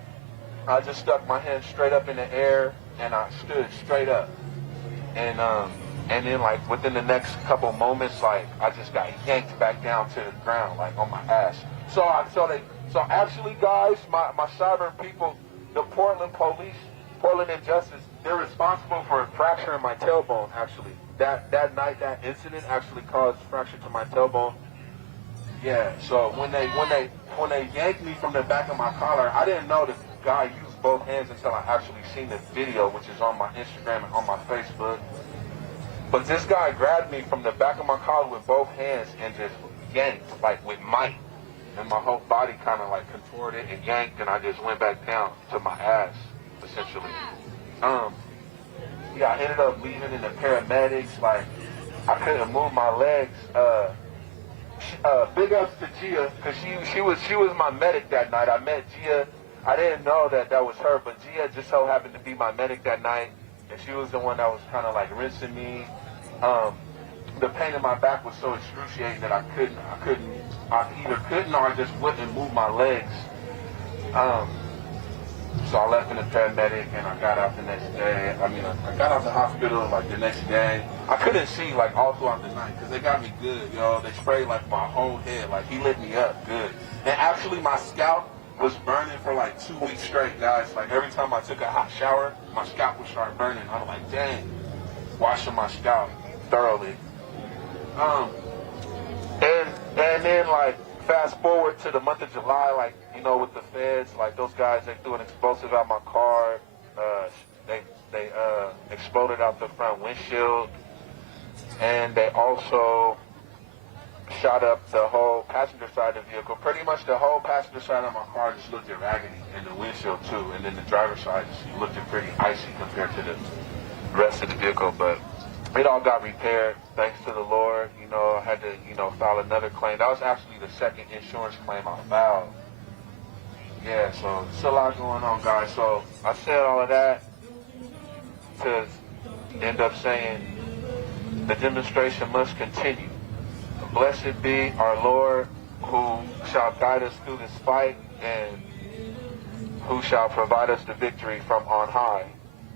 just stuck my hand straight up in the air, and I stood straight up. And then, like, within the next couple moments, like, I just got yanked back down to the ground, like, on my ass. So actually, guys, my cyber people, the Portland police, Portland Injustice, they're responsible for fracturing my tailbone, actually. That night, that incident actually caused fracture to my tailbone. Yeah, so when they yanked me from the back of my collar, I didn't know the guy used both hands until I actually seen the video, which is on my Instagram and on my Facebook. But this guy grabbed me from the back of my collar with both hands and just yanked, like, with might. And my whole body kind of, like, contorted and yanked, and I just went back down to my ass, essentially. Yeah, I ended up leaving in the paramedics. Like, I couldn't move my legs. Big ups to Gia, because she was my medic that night. I met Gia. I didn't know that was her, but Gia just so happened to be my medic that night, and she was the one that was kind of, like, rinsing me. The pain in my back was so excruciating that I either couldn't or I just wouldn't move my legs. So I left in the paramedic, and I got out the next day. I got out the hospital, like, the next day. I couldn't see, like, all throughout the night, because they got me good, yo. They sprayed, like, my whole head. Like, he lit me up good. And actually, my scalp was burning for, like, 2 weeks straight, guys. Like, every time I took a hot shower, my scalp would start burning. I was like, dang. Washing my scalp thoroughly. And then, like, fast forward to the month of July, like, you know, with the feds, like, those guys, they threw an explosive out my car. They exploded out the front windshield. And they also shot up the whole passenger side of the vehicle. Pretty much the whole passenger side of my car just looked raggedy, and the windshield too. And then the driver's side just looked pretty icy compared to the rest of the vehicle. But it all got repaired, thanks to the Lord. You know, I had to, you know, file another claim. That was actually the second insurance claim I filed. Yeah, so there's a lot going on, guys. So I said all of that to end up saying the demonstration must continue. Blessed be our Lord, who shall guide us through this fight and who shall provide us the victory from on high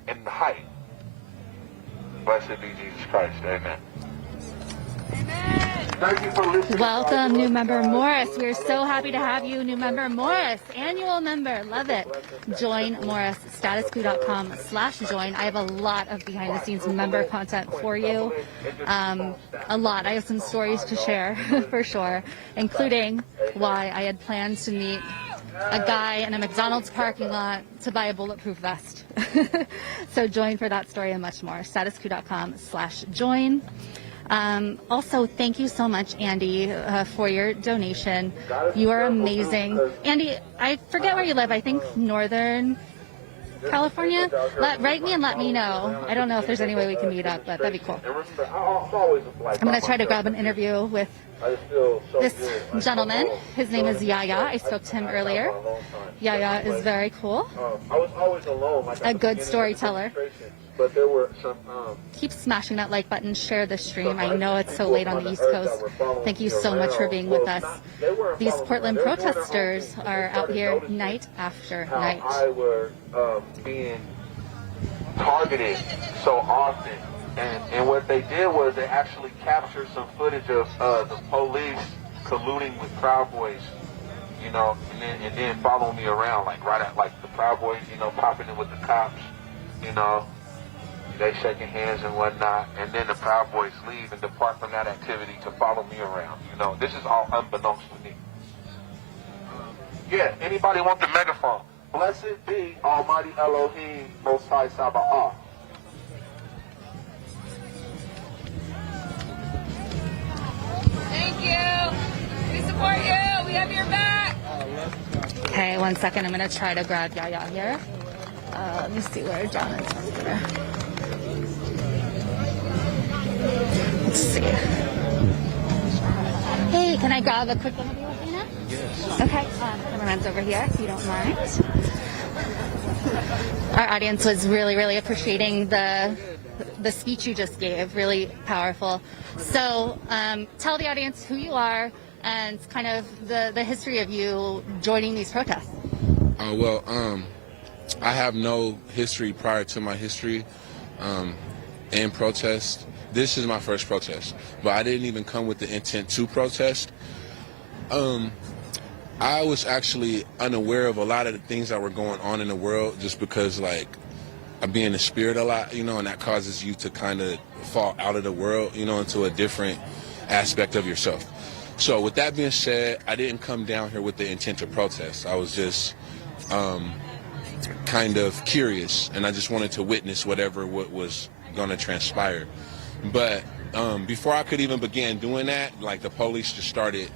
in the height. Blessed be Jesus Christ. Amen. Thank you for listening. Welcome, new member Morris. We're so happy to have you, new member Morris, annual member. Love it. Join Morris, statusquo.com/join. I have a lot of behind-the-scenes member content for you. A lot. I have some stories to share for sure, including why I had plans to meet a guy in a McDonald's parking lot to buy a bulletproof vest. So join for that story and much more. statusquo.com/join. Also, thank you so much, Andy, for your donation. You are amazing. Andy, I forget where you live. I think Northern California. Write me and let me know. I don't know if there's any way we can meet up, but that'd be cool. I'm going to try to grab an interview with this gentleman. His name is Yaya. I spoke to him earlier. Yaya is very cool. A good storyteller. But there were some. Keep smashing that like button, share the stream. I know it's so late on the East Coast. Thank you so much for being with us. These Portland protesters are out here night after night. I were being targeted so often, and what they did was they actually captured some footage of the police colluding with Proud Boys, you know, and then following me around, like the Proud Boys, you know, popping in with the cops, you know. They shaking hands and whatnot, and then the Proud Boys leave and depart from that activity to follow me around. You know, this is all unbeknownst to me. Yeah, anybody want the megaphone? Blessed be Almighty Elohim, Most High Sabaoth. Thank you. We support you. We have your back. Okay, 1 second. I'm going to try to grab Yaya here. Let me see where John is here. Let's see. Hey, can I grab a quick interview with you now? Yes. Okay, cameraman's over here, if you don't mind. Our audience was really appreciating the speech you just gave, really powerful. So tell the audience who you are and kind of the history of you joining these protests. I have no history prior to my history in protest. This is my first protest, but I didn't even come with the intent to protest. I was actually unaware of a lot of the things that were going on in the world just because, like, I be in the spirit a lot, you know, and that causes you to kind of fall out of the world, you know, into a different aspect of yourself. So with that being said, I didn't come down here with the intent to protest. I was just kind of curious, and I just wanted to witness what was going to transpire. But before I could even begin doing that, like, the police just started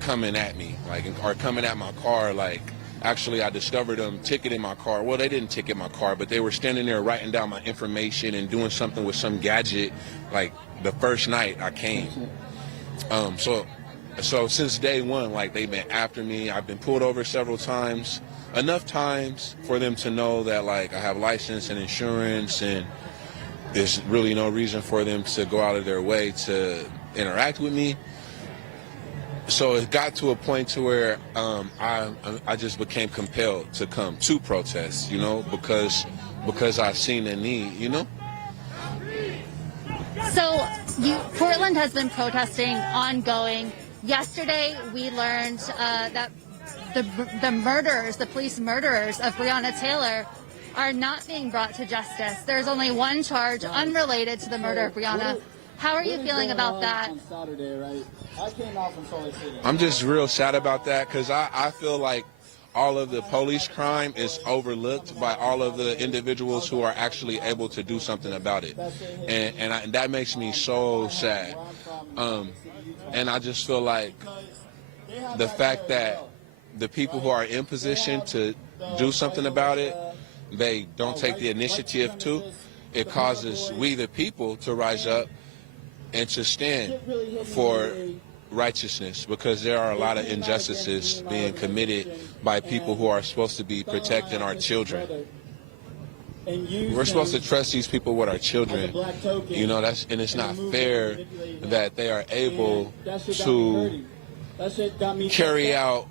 coming at me, like, or coming at my car. Like, actually, I discovered them ticketing my car. Well, they didn't ticket my car, but they were standing there writing down my information and doing something with some gadget, like, the first night I came. So since day one, like, they've been after me. I've been pulled over several times, enough times for them to know that, like, I have license and insurance, and there's really no reason for them to go out of their way to interact with me. So it got to a point to where I just became compelled to come to protest, you know, because I've seen the need, you know. So Portland has been protesting ongoing. Yesterday, we learned that the police murderers of Breonna Taylor are not being brought to justice. There's only one charge unrelated to the murder of Breonna. How are you feeling about that? I'm just real sad about that because I feel like all of the police crime is overlooked by all of the individuals who are actually able to do something about it. And that makes me so sad. And I just feel like the fact that the people who are in position to do something about it, they don't take the initiative to. It causes we the people to rise up and to stand for righteousness, because there are a lot of injustices being committed by people who are supposed to be protecting our children. We're supposed to trust these people with our children, you know. And it's not fair that they are able to carry out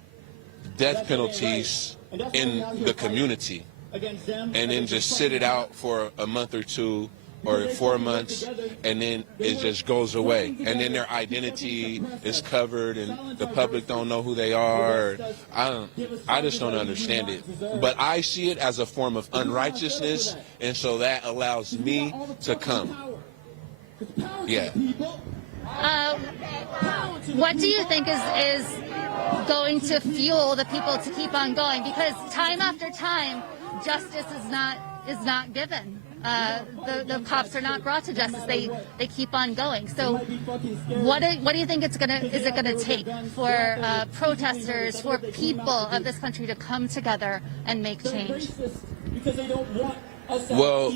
death penalties in the community and then just sit it out for a month or two or 4 months, and then it just goes away, and then their identity is covered and the public don't know who they are. I just don't understand it, but I see it as a form of unrighteousness, and so that allows me to come. Yeah. What do you think is going to fuel the people to keep on going? Because time after time, justice is not given. The cops are not brought to justice. They keep on going. So, what do you think is it gonna take for protesters, for people of this country to come together and make change? Well,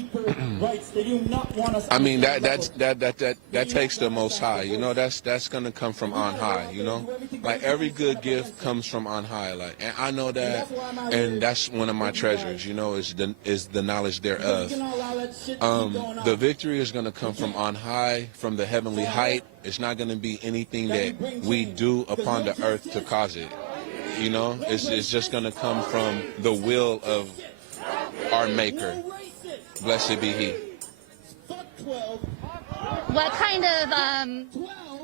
I mean that takes the Most High. You know, that's gonna come from on high. You know, like every good gift comes from on high. Like, and I know that, and that's one of my treasures. You know, is the knowledge thereof. The victory is gonna come from on high, from the heavenly height. It's not gonna be anything that we do upon the earth to cause it. You know, it's just gonna come from the will of our Maker. Blessed be He. What kind of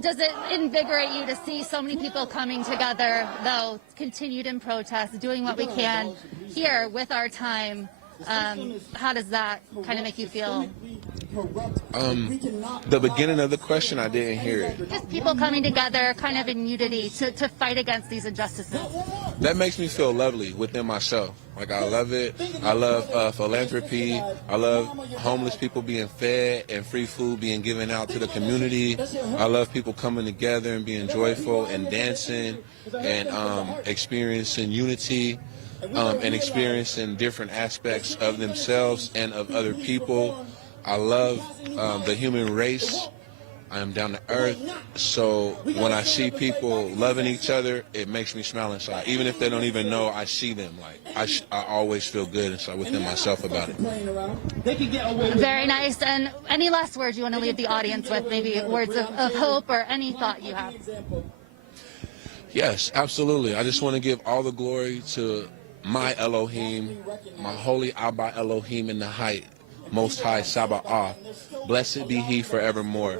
does it invigorate you to see so many people coming together, though, continued in protest, doing what we can here with our time? How does that kind of make you feel? The beginning of the question, I didn't hear it. Just people coming together kind of in unity to fight against these injustices. That makes me feel lovely within myself. Like, I love it. I love philanthropy. I love homeless people being fed and free food being given out to the community. I love people coming together and being joyful and dancing and experiencing unity and experiencing different aspects of themselves and of other people. I love the human race. I am down to earth. So when I see people loving each other, it makes me smile inside. Even if they don't even know I see them, like I always feel good inside within myself about it. Very nice. And any last words you want to leave the audience with? Maybe words of hope or any thought you have? Yes, absolutely. I just want to give all the glory to my Elohim, my holy Abba Elohim in the height, Most High Sabaoth. Blessed be He forevermore.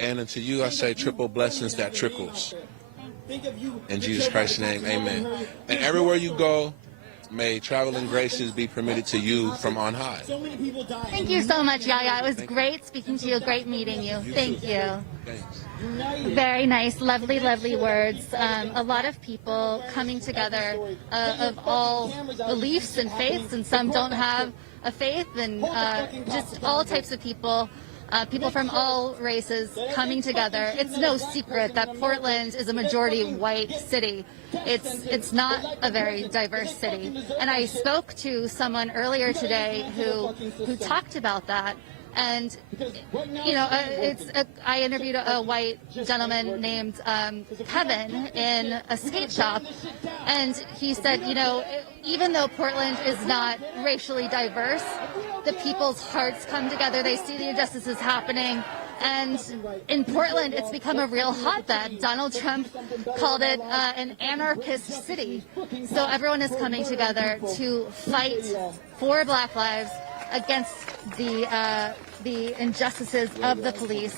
And unto you I say triple blessings that trickles. In Jesus Christ's name, amen. And everywhere you go, may traveling graces be permitted to you from on high. Thank you so much, Yaya. It was great speaking to you, great meeting you. Thank you. Thanks. Very nice, lovely, lovely words. A lot of people coming together of all beliefs and faiths, and some don't have a faith, and just all types of people. People from all races coming together. It's no secret that Portland is a majority white city. It's not a very diverse city. And I spoke to someone earlier today who talked about that. And, you know, I interviewed a white gentleman named Kevin in a skate shop, and he said, you know, even though Portland is not racially diverse, the people's hearts come together. They see the injustices happening. And in Portland, it's become a real hotbed. Donald Trump called it an anarchist city. So everyone is coming together to fight for Black lives against the injustices of the police.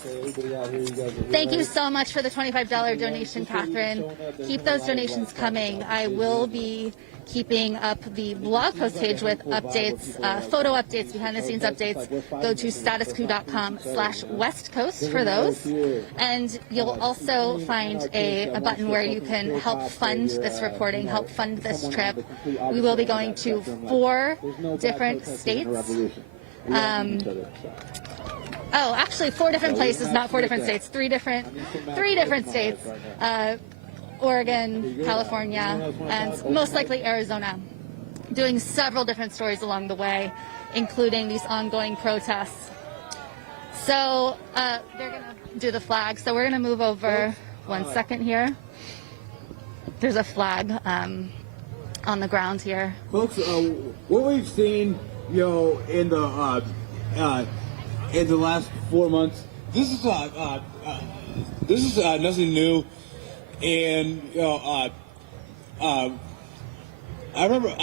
Thank you so much for the $25 donation, Catherine. Keep those donations coming. I will be keeping up the blog post page with updates, photo updates, behind the scenes updates. Go to statusquo.com/West Coast for those. And you'll also find a button where you can help fund this reporting, help fund this trip. We will be going to 4 different states. Oh, actually 4 different places, not 4 different states, 3 different states. Oregon, California, and most likely Arizona, doing several different stories along the way, including these ongoing protests. So they're going to do the flag. So we're going to move over 1 second here. There's a flag on the ground here. Folks, what we've seen, you know, in the last 4 months, this is nothing new. And you know, I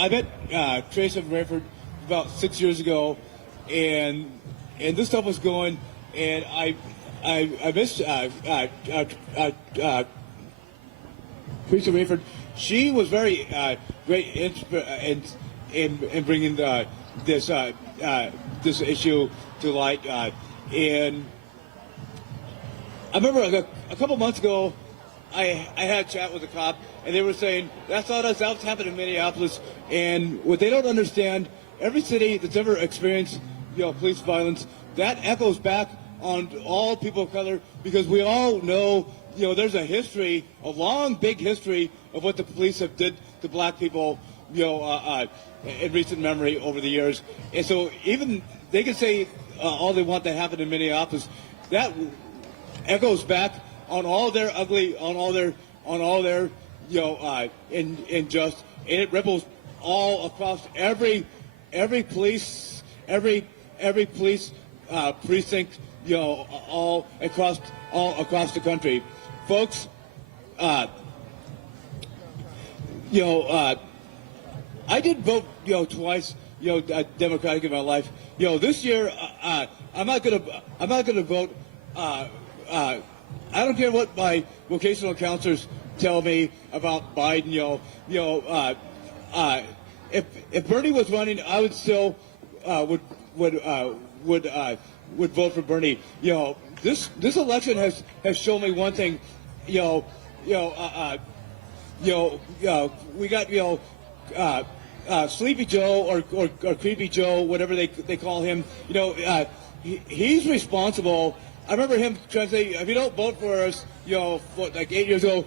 met Tracy of Rayford about 6 years ago, and this stuff was going, and I missed Tracy of Rayford. She was very great in bringing this issue to light, and I remember a couple months ago, I had a chat with a cop, and they were saying, that's what's happened in Minneapolis, and what they don't understand, every city that's ever experienced, police violence, that echoes back on all people of color, because we all know, there's a history, a long, big history of what the police have did to black people, in recent memory over the years. And so even they can say all they want that happened in Minneapolis, that echoes back on all their ugly, on all their injustice, and it ripples all across every police, every police precinct, all across the country, folks. I did vote, twice, Democratic in my life. This year, I'm not gonna vote. I don't care what my vocational counselors tell me about Biden. If Bernie was running, I would still would vote for Bernie. This election has shown me one thing. We got Sleepy Joe or Creepy Joe, whatever they call him. He's responsible. I remember him trying to say, if you don't vote for us, like 8 years ago,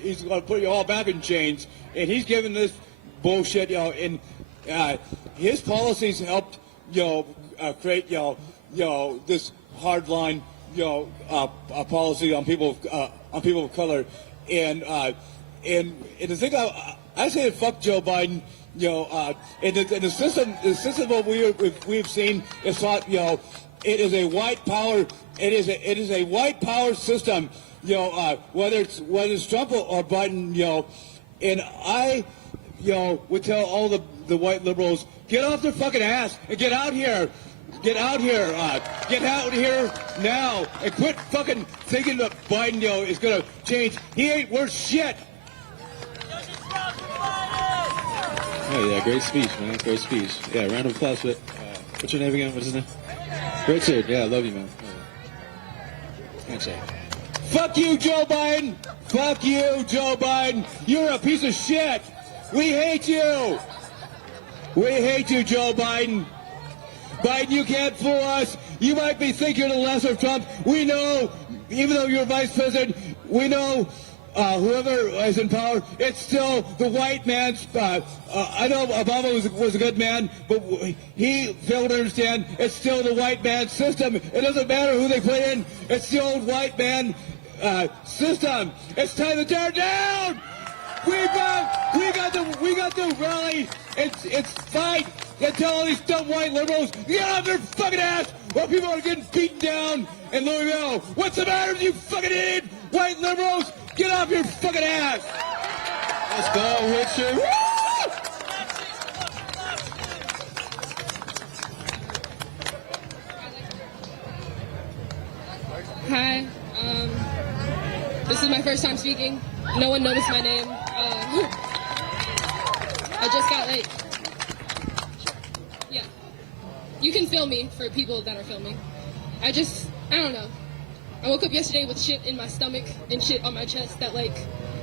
he's going to put you all back in chains. And he's given this bullshit, and his policies helped, create, this hard line, policy on people of color. And the thing I say, fuck Joe Biden. And the system what we've seen is thought, it is a white power. It is a white power system. Whether it's Trump or Biden. And I, would tell all the white liberals, get off their fucking ass and get out here. Get out here. Get out here now and quit fucking thinking that Biden, is gonna change. He ain't worth shit. Oh yeah, great speech, man. Great speech. Yeah, round of applause. What's your name again? What's his name? Richard. Yeah, I love you, man. Handshake. Fuck you, Joe Biden. Fuck you, Joe Biden. You're a piece of shit. We hate you. We hate you, Joe Biden. Biden, you can't fool us. You might be thinking the lesser of Trump. We know, even though you're vice president, we know whoever is in power, it's still the white man's. I know Obama was a good man, but he failed to understand it's still the white man's system. It doesn't matter who they put in. It's the old white man system. It's time to tear it down. We got to rally. It's fight. And tell all these dumb white liberals, get off their fucking ass while people are getting beaten down in Louisville. What's the matter with you fucking idiot white liberals? Get off your fucking ass. Let's go, Richard. Woo! Hi. This is my first time speaking. No one noticed my name. I just got yeah. You can film me for people that are filming. I don't know. I woke up yesterday with shit in my stomach and shit on my chest that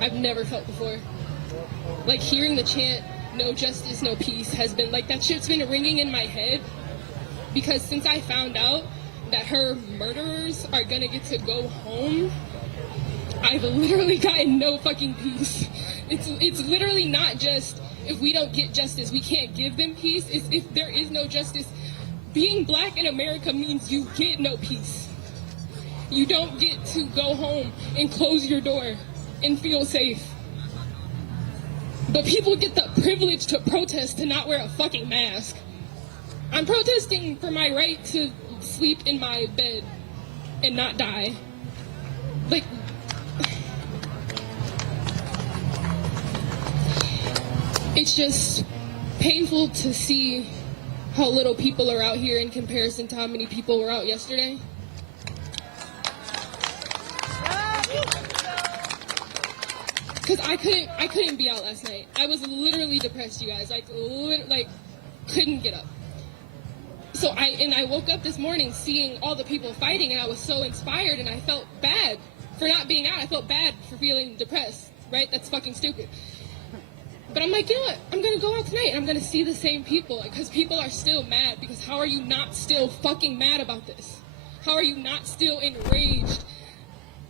I've never felt before. Hearing the chant, no justice, no peace has been that shit's been ringing in my head, because since I found out that her murderers are gonna get to go home, I've literally gotten no fucking peace. It's literally not just if we don't get justice, we can't give them peace. It's if there is no justice, being black in America means you get no peace. You don't get to go home and close your door and feel safe. But people get the privilege to protest to not wear a fucking mask. I'm protesting for my right to sleep in my bed and not die. It's just painful to see how little people are out here in comparison to how many people were out yesterday. Because I couldn't be out last night. I was literally depressed, you guys. Couldn't get up. So I woke up this morning seeing all the people fighting, and I was so inspired, and I felt bad for not being out. I felt bad for feeling depressed, right? That's fucking stupid. But I'm like, you know what? I'm going to go out tonight, and I'm going to see the same people, because people are still mad, because how are you not still fucking mad about this? How are you not still enraged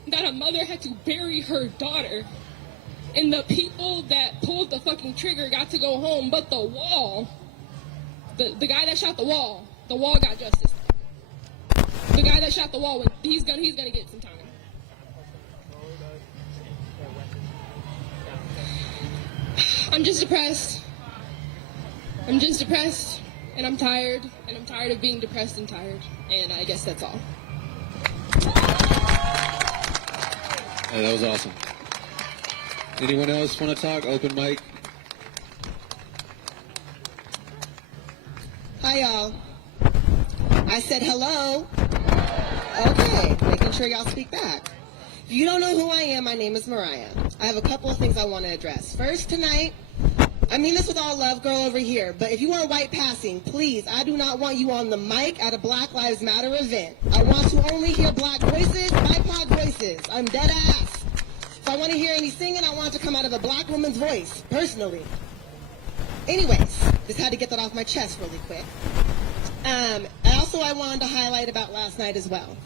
that a mother had to bury her daughter, and the people that pulled the fucking trigger got to go home, but the wall, the guy that shot the wall got justice. The guy that shot the wall, he's gonna get some time. I'm just depressed. And I'm tired. And I'm tired of being depressed and tired. And I guess that's all. Hey, that was awesome. Anyone else want to talk? Open mic. Hi, y'all. I said hello. Okay, making sure y'all speak back. If you don't know who I am, my name is Mariah. I have a couple of things I want to address. First, tonight, I mean this with all love, girl, over here, but if you are white passing, please, I do not want you on the mic at a Black Lives Matter event. I want to only hear black voices, BIPOC voices. I'm dead ass. If I want to hear any singing, I want it to come out of a black woman's voice, personally. Anyways, just had to get that off my chest really quick. I wanted to highlight about last night as well.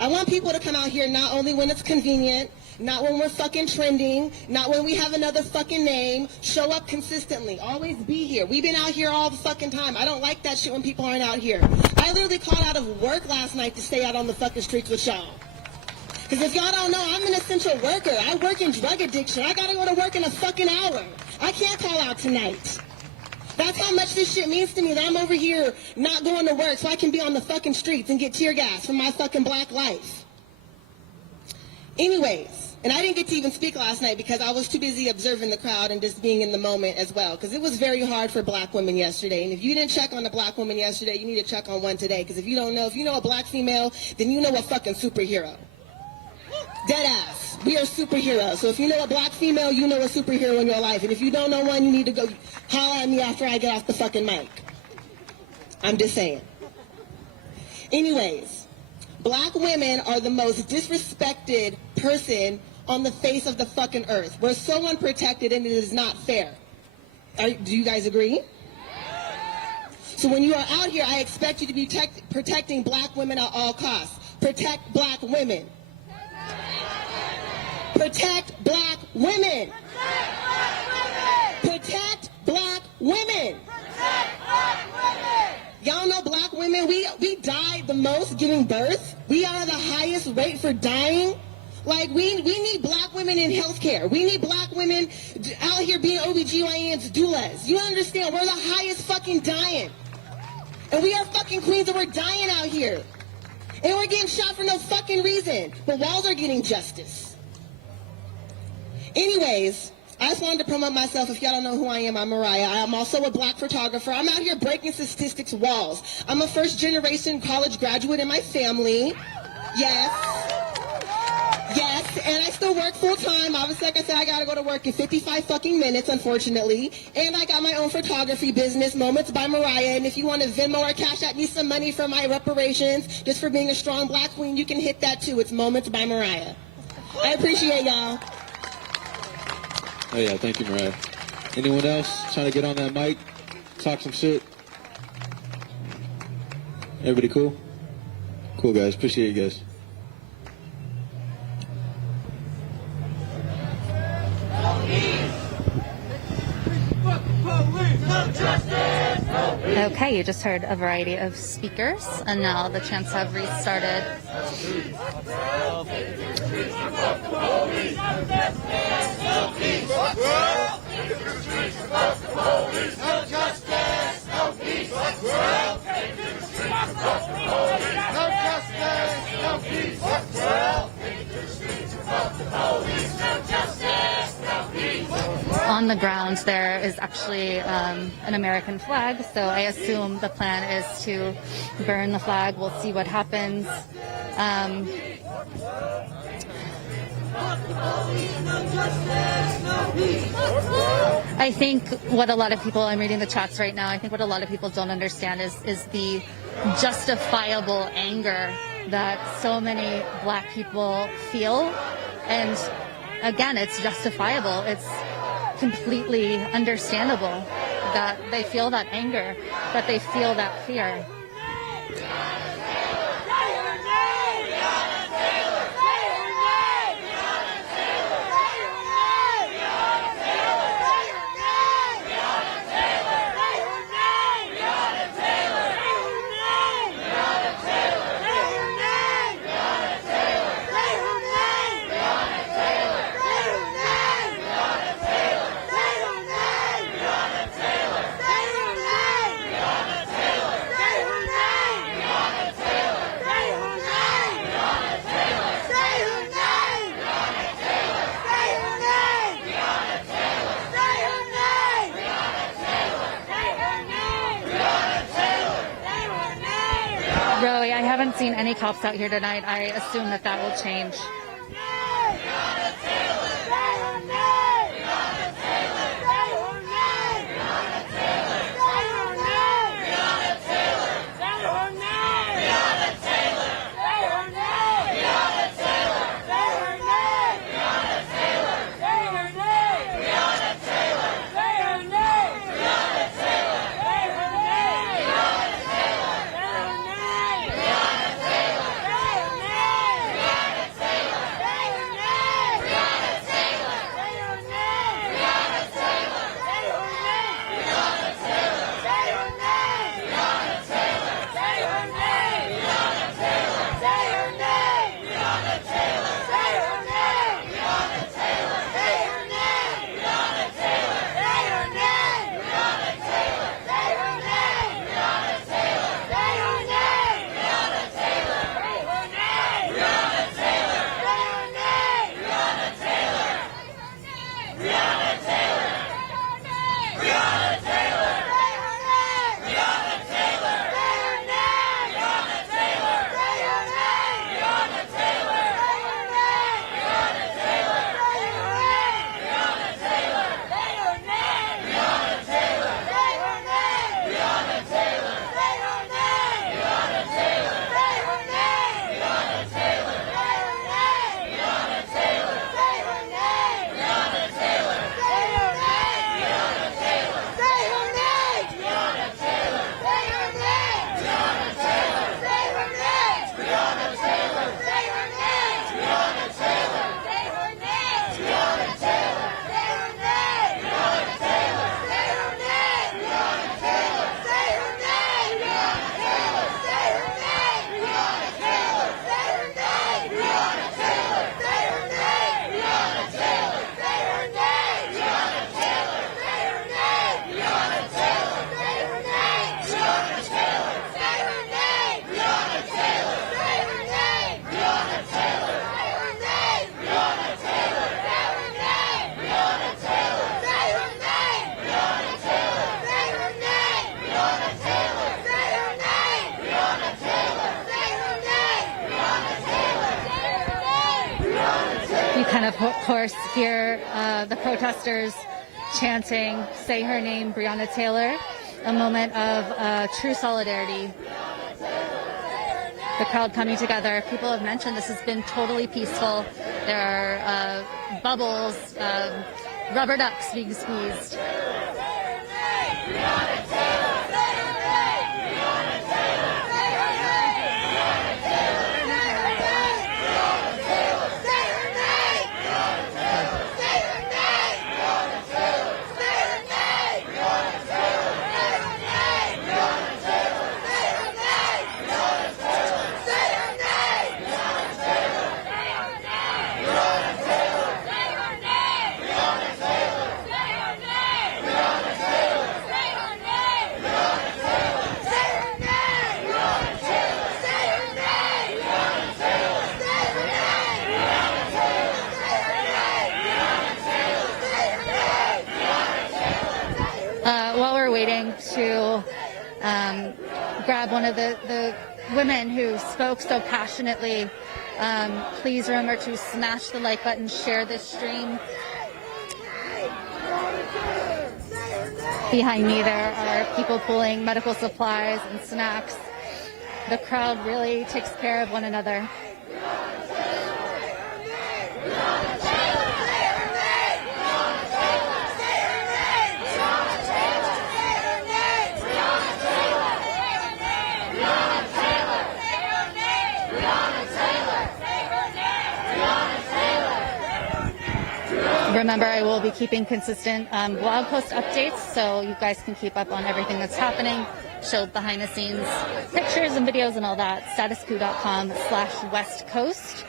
I want people to come out here not only when it's convenient, not when we're fucking trending, not when we have another fucking name. Show up consistently. Always be here. We've been out here all the fucking time. I don't like that shit when people aren't out here. I literally called out of work last night to stay out on the fucking streets with y'all. Because if y'all don't know, I'm an essential worker. I work in drug addiction. I gotta go to work in a fucking hour. I can't call out tonight. That's how much this shit means to me, that I'm over here not going to work so I can be on the fucking streets and get tear gas for my fucking black life. Anyways, and I didn't get to even speak last night because I was too busy observing the crowd and just being in the moment as well. Because it was very hard for black women yesterday. And if you didn't check on a black woman yesterday, you need to check on one today. Because if you don't know, if you know a black female, then you know a fucking superhero. Dead ass. We are superheroes. So if you know a black female, you know a superhero in your life. And if you don't know one, you need to go holler at me after I get off the fucking mic. I'm just saying. Anyways, black women are the most disrespected person on the face of the fucking earth. We're so unprotected and it is not fair. Do you guys agree? So when you are out here, I expect you to be protecting black women at all costs. Protect black women. Protect black women. Protect black women. Y'all know black women, we die the most giving birth. We are the highest rate for dying. Like, we need black women in healthcare. We need black women out here being OBGYNs, doulas. You understand? We're the highest fucking dying. And we are fucking queens and we're dying out here. And we're getting shot for no fucking reason. But walls are getting justice. Anyways, I just wanted to promote myself. If y'all don't know who I am, I'm Mariah. I am also a black photographer. I'm out here breaking statistics walls. I'm a first-generation college graduate in my family. Yes, and I still work full-time. Obviously, like I said, I gotta go to work in 55 fucking minutes, unfortunately. And I got my own photography business, Moments by Mariah. And if you want to Venmo or Cash at me some money for my reparations, just for being a strong black queen, you can hit that too. It's Moments by Mariah. I appreciate y'all. Oh yeah, thank you, Mariah. Anyone else trying to get on that mic, talk some shit? Everybody cool? Cool, guys. Appreciate you guys. Okay, you just heard a variety of speakers, and now the chants have restarted. On the ground there is actually an American flag, so I assume the plan is to burn the flag. We'll see what happens. I think what a lot of people, I'm reading the chats right now, I think what a lot of people don't understand is the justifiable anger that so many black people feel. And again, it's justifiable. It's completely understandable that they feel that anger, that they feel that fear. Really, I haven't seen any cops out here tonight. I assume that will change. Kind of course hear the protesters chanting, "Say her name, Breonna Taylor," a moment of true solidarity. The crowd coming together. People have mentioned this has been totally peaceful. There are bubbles, rubber ducks being squeezed. While we're waiting to grab one of the women who spoke so passionately. Please remember to smash the like button, share this stream. Behind me there are people pulling medical supplies and snacks. The crowd really takes care of one another. Remember, I will be keeping consistent blog post updates so you guys can keep up on everything that's happening, show behind the scenes pictures and videos and all that, statusquo.com/West Coast.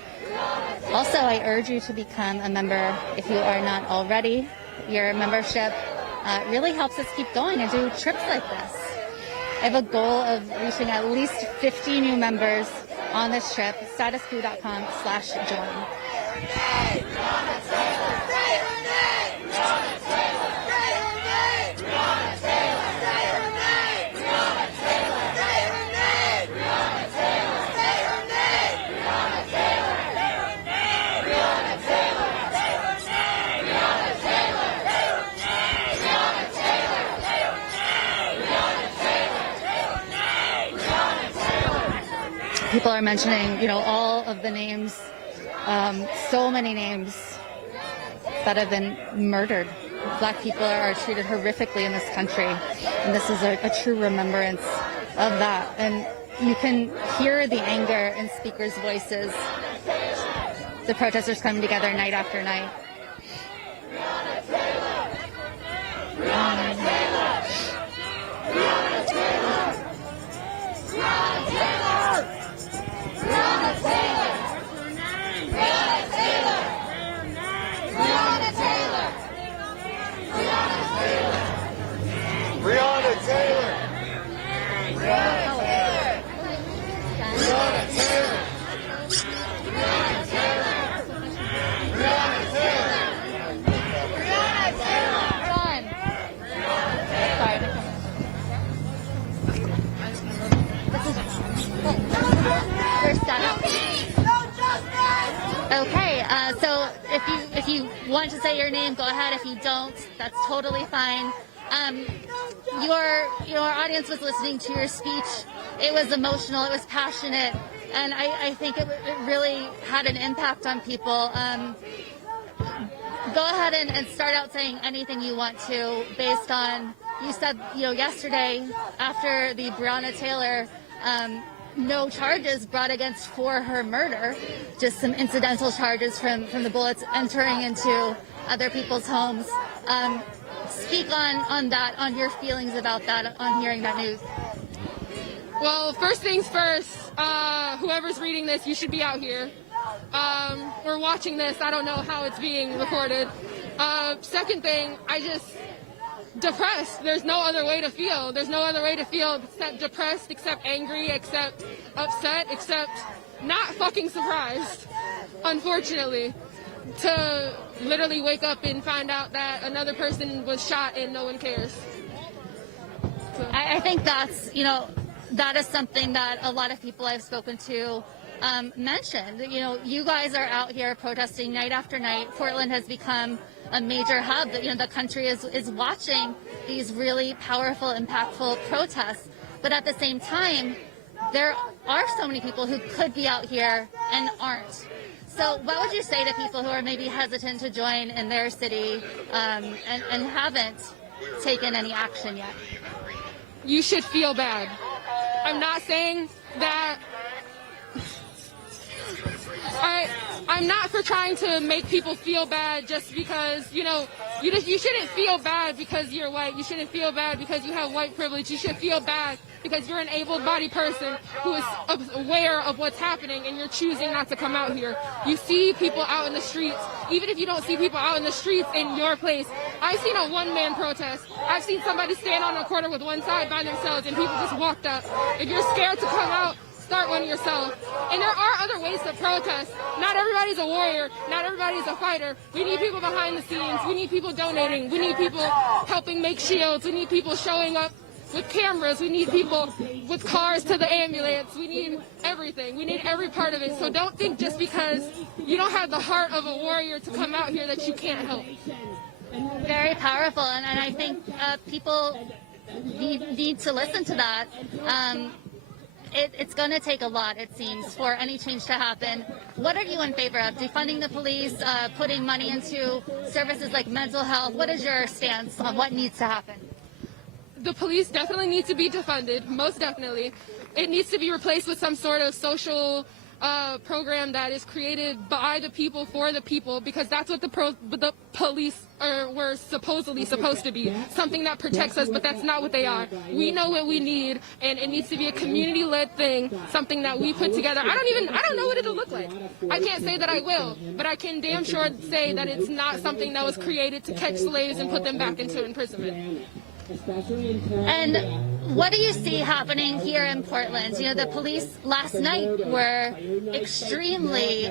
Also, I urge you to become a member if you are not already. Your membership really helps us keep going and do trips like this. I have a goal of reaching at least 50 new members on this trip, statusquo.com/join. People are mentioning, all of the names, so many names that have been murdered. Black people are treated horrifically in this country, and this is a true remembrance of that. And you can hear the anger in speakers' voices. The protesters coming together night after night. Okay, so if you want to say your name, go ahead. If you don't, that's totally fine. Your audience was listening to your speech. It was emotional. It was passionate, and I think it really had an impact on people. Go ahead and start out saying anything you want to, based on, you said yesterday after the Breonna Taylor. No charges brought against for her murder, just some incidental charges from the bullets entering into other people's homes. Speak on that, on your feelings about that, on hearing that news. Well, first things first, whoever's reading this, you should be out here. We're watching this. I don't know how it's being recorded. Second thing, depressed. There's no other way to feel. There's no other way to feel except depressed, except angry, except upset, except not fucking surprised, unfortunately. To literally wake up and find out that another person was shot and no one cares. So. I think that's, that is something that a lot of people I've spoken to mentioned. You guys are out here protesting night after night. Portland has become a major hub that the country is watching these really powerful, impactful protests. But at the same time, there are so many people who could be out here and aren't. So what would you say to people who are maybe hesitant to join in their city and haven't taken any action yet? You should feel bad. I'm not saying that. I'm not for trying to make people feel bad just because, you shouldn't feel bad because you're white. You shouldn't feel bad because you have white privilege. You should feel bad because you're an able-bodied person who is aware of what's happening and you're choosing not to come out here. You see people out in the streets. Even if you don't see people out in the streets in your place, I've seen a one-man protest. I've seen somebody stand on a corner with one side by themselves and people just walked up. If you're scared to come out, start one yourself. And there are other ways to protest. Not everybody's a warrior. Not everybody's a fighter. We need people behind the scenes. We need people donating. We need people helping make shields. We need people showing up with cameras. We need people with cars to the ambulance. We need everything. We need every part of it. So don't think just because you don't have the heart of a warrior to come out here that you can't help. Very powerful, and I think people need to listen to that. It's going to take a lot, it seems, for any change to happen. What are you in favor of? Defunding the police, putting money into services like mental health? What is your stance on what needs to happen? The police definitely need to be defunded, most definitely. It needs to be replaced with some sort of social program that is created by the people for the people, because that's what the police were supposedly supposed to be, something that protects us, but that's not what they are. We know what we need, and it needs to be a community-led thing, something that we put together. I don't know what it'll look like. I can't say that I will, but I can damn sure say that it's not something that was created to catch slaves and put them back into imprisonment. And what do you see happening here in Portland? You know, the police last night were extremely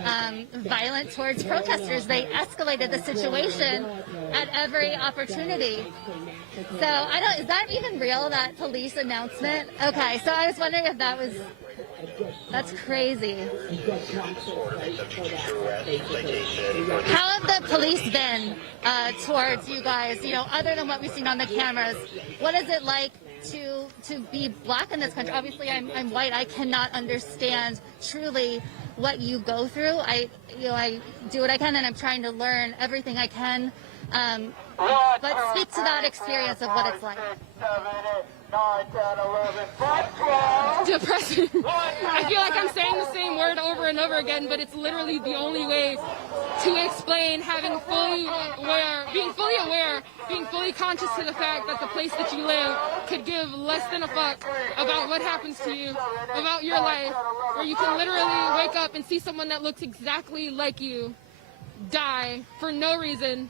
violent towards protesters. They escalated the situation at every opportunity. So is that even real, that police announcement? Okay, so I was wondering if that's crazy. How have the police been towards you guys, you know, other than what we've seen on the cameras? What is it like to be black in this country? Obviously, I'm white. I cannot understand truly what you go through. I do what I can, and I'm trying to learn everything I can. But speak to that experience of what it's like. Depressing. I feel like I'm saying the same word over and over again, but it's literally the only way to explain being fully aware, being fully conscious to the fact that the place that you live could give less than a fuck about what happens to you, about your life, where you can literally wake up and see someone that looks exactly like you die for no reason,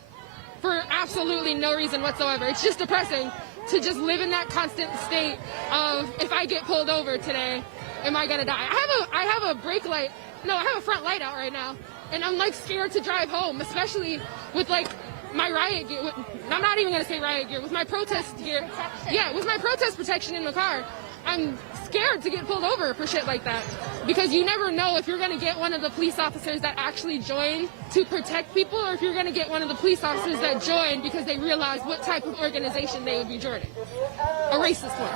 for absolutely no reason whatsoever. It's just depressing to just live in that constant state of, if I get pulled over today, am I gonna die? I have a brake light. No, I have a front light out right now, and I'm like scared to drive home, especially with like my riot gear. I'm not even gonna say riot gear. With my protest gear, yeah, with my protest protection in the car, I'm scared to get pulled over for shit like that, because you never know if you're going to get one of the police officers that actually joined to protect people, or if you're going to get one of the police officers that joined because they realized what type of organization they would be joining. A racist one.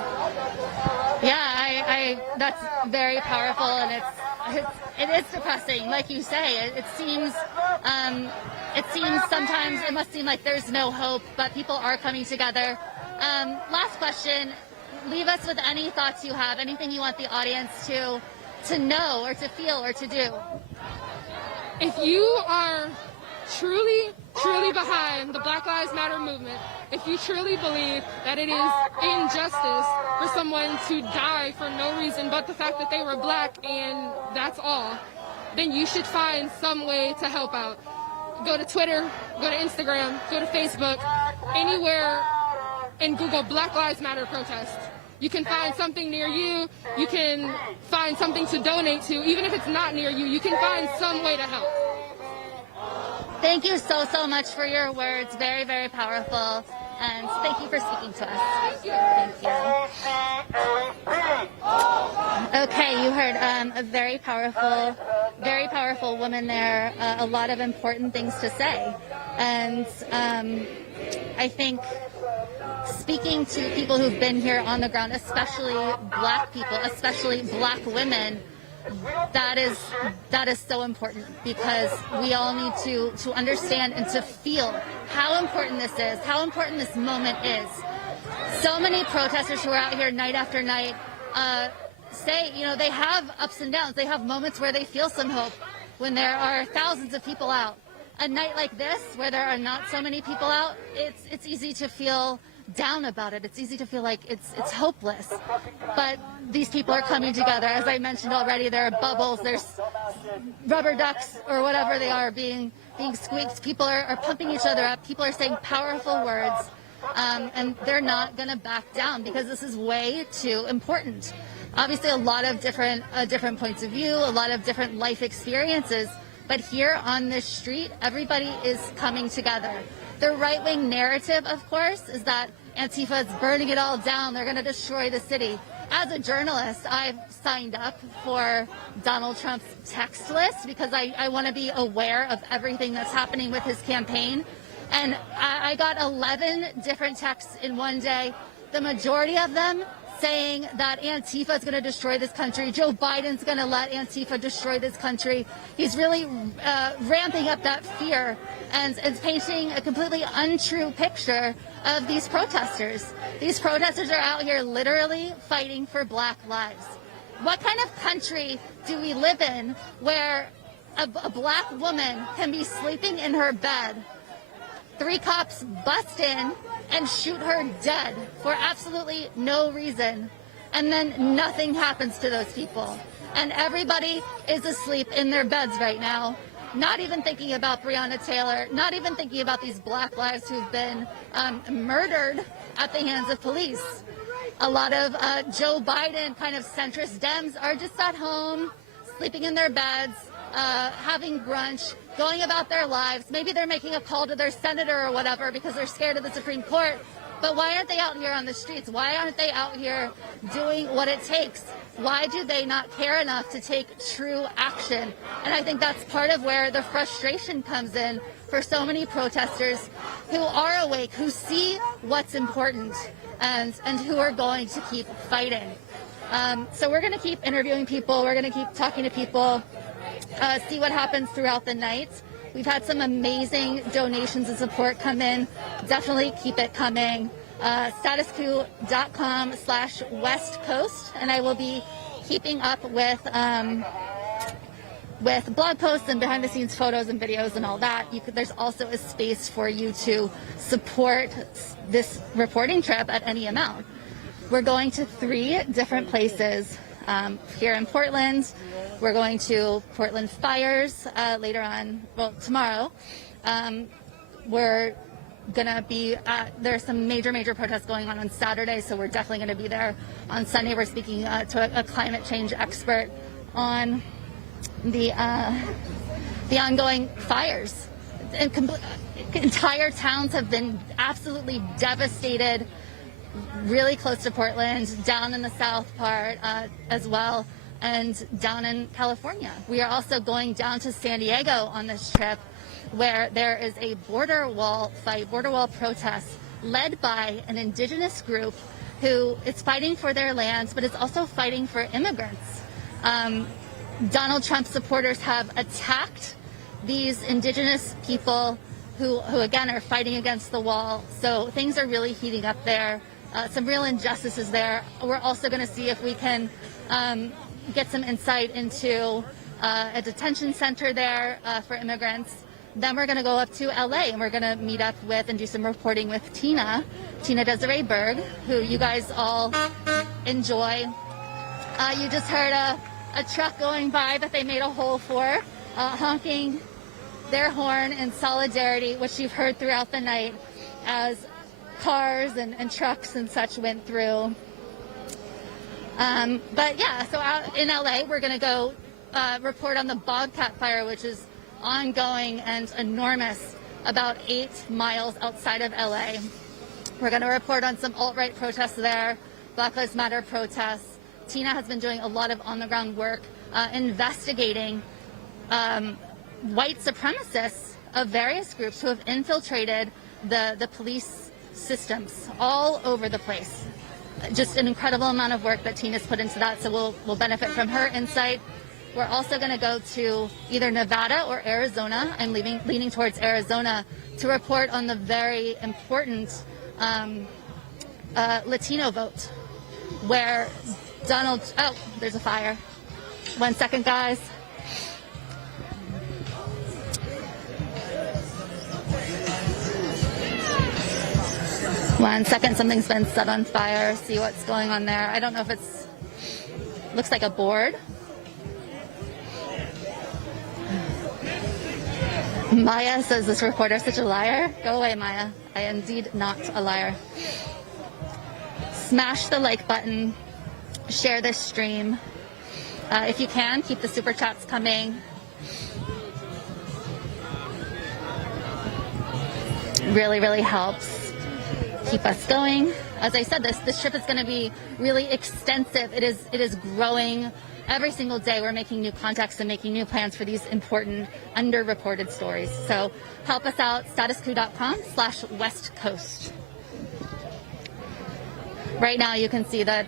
Yeah, that's very powerful, and it is depressing, like you say. It seems sometimes it must seem like there's no hope, but people are coming together. Last question. Leave us with any thoughts you have, anything you want the audience to know or to feel or to do. If you are truly behind the Black Lives Matter movement, if you truly believe that it is injustice for someone to die for no reason but the fact that they were black and that's all, then you should find some way to help out. Go to Twitter, go to Instagram, go to Facebook, anywhere, and Google Black Lives Matter protest. You can find something near you. You can find something to donate to. Even if it's not near you, you can find some way to help. Thank you so much for your words. Very, very powerful. And thank you for speaking to us. Thank you. Okay, you heard a very powerful woman there. A lot of important things to say. And I think speaking to people who've been here on the ground, especially black people, especially black women, that is so important, because we all need to understand and to feel how important this is, how important this moment is. So many protesters who are out here night after night say, you know, they have ups and downs. They have moments where they feel some hope when there are thousands of people out. A night like this, where there are not so many people out, it's easy to feel down about it. It's easy to feel like it's hopeless. But these people are coming together. As I mentioned already, there are bubbles, there's rubber ducks or whatever they are being squeaked. People are pumping each other up. People are saying powerful words. And they're not going to back down, because this is way too important. Obviously, a lot of different points of view, a lot of different life experiences. But here on this street, everybody is coming together. The right-wing narrative, of course, is that Antifa is burning it all down. They're going to destroy the city. As a journalist, I've signed up for Donald Trump's text list because I want to be aware of everything that's happening with his campaign. And I got 11 different texts in one day, the majority of them saying that Antifa is going to destroy this country. Joe Biden's going to let Antifa destroy this country. He's really ramping up that fear and painting a completely untrue picture of these protesters. These protesters are out here literally fighting for Black lives. What kind of country do we live in where a Black woman can be sleeping in her bed, 3 cops bust in and shoot her dead for absolutely no reason, and then nothing happens to those people, and everybody is asleep in their beds right now, not even thinking about Breonna Taylor, not even thinking about these Black lives who've been murdered at the hands of police. A lot of Joe Biden kind of centrist Dems are just at home, sleeping in their beds, having brunch, going about their lives. Maybe they're making a call to their senator or whatever because they're scared of the Supreme Court. But why aren't they out here on the streets? Why aren't they out here doing what it takes? Why do they not care enough to take true action? And I think that's part of where the frustration comes in for so many protesters who are awake, who see what's important, and who are going to keep fighting. So we're going to keep interviewing people. We're going to keep talking to people. See what happens throughout the night. We've had some amazing donations and support come in. Definitely keep it coming. Statusquo.com/West Coast, and I will be keeping up with blog posts and behind-the-scenes photos and videos and all that. There's also a space for you to support this reporting trip at any amount. We're going to 3 different places here in Portland. We're going to Portland Fires later on, well, tomorrow. We're going to be there's some major protests going on Saturday, so we're definitely going to be there. On Sunday, we're speaking to a climate change expert on the ongoing fires. Entire towns have been absolutely devastated, really close to Portland, down in the south part as well, and down in California. We are also going down to San Diego on this trip, where there is a border wall fight, border wall protest led by an indigenous group who is fighting for their lands, but is also fighting for immigrants. Donald Trump supporters have attacked these indigenous people who again are fighting against the wall. So things are really heating up there. Some real injustices there. We're also going to see if we can get some insight into a detention center there for immigrants. Then we're going to go up to LA and we're going to meet up with and do some reporting with Tina Desiree Berg, who you guys all enjoy. You just heard a truck going by that they made a hole for, honking their horn in solidarity, which you've heard throughout the night as cars and trucks and such went through. But yeah, so out in LA, we're going to go report on the Bobcat fire, which is ongoing and enormous, about 8 miles outside of LA. We're going to report on some alt-right protests there, Black Lives Matter protests. Tina has been doing a lot of on-the-ground work investigating white supremacists of various groups who have infiltrated the police systems all over the place. Just an incredible amount of work that Tina's put into that, so we'll benefit from her insight. We're also going to go to either Nevada or Arizona. I'm leaning towards Arizona to report on the very important Latino vote, where oh, there's a fire. 1 second, guys. One second, something's been set on fire. See what's going on there. I don't know if looks like a board. Maya says this reporter is such a liar. Go away, Maya. I am indeed not a liar. Smash the like button. Share this stream. If you can, keep the super chats coming. Really, really helps. keep us going. As I said, this trip is going to be really extensive. It is growing every single day. We're making new contacts and making new plans for these important underreported stories. So help us out, statusquo.com/West Coast. Right now you can see that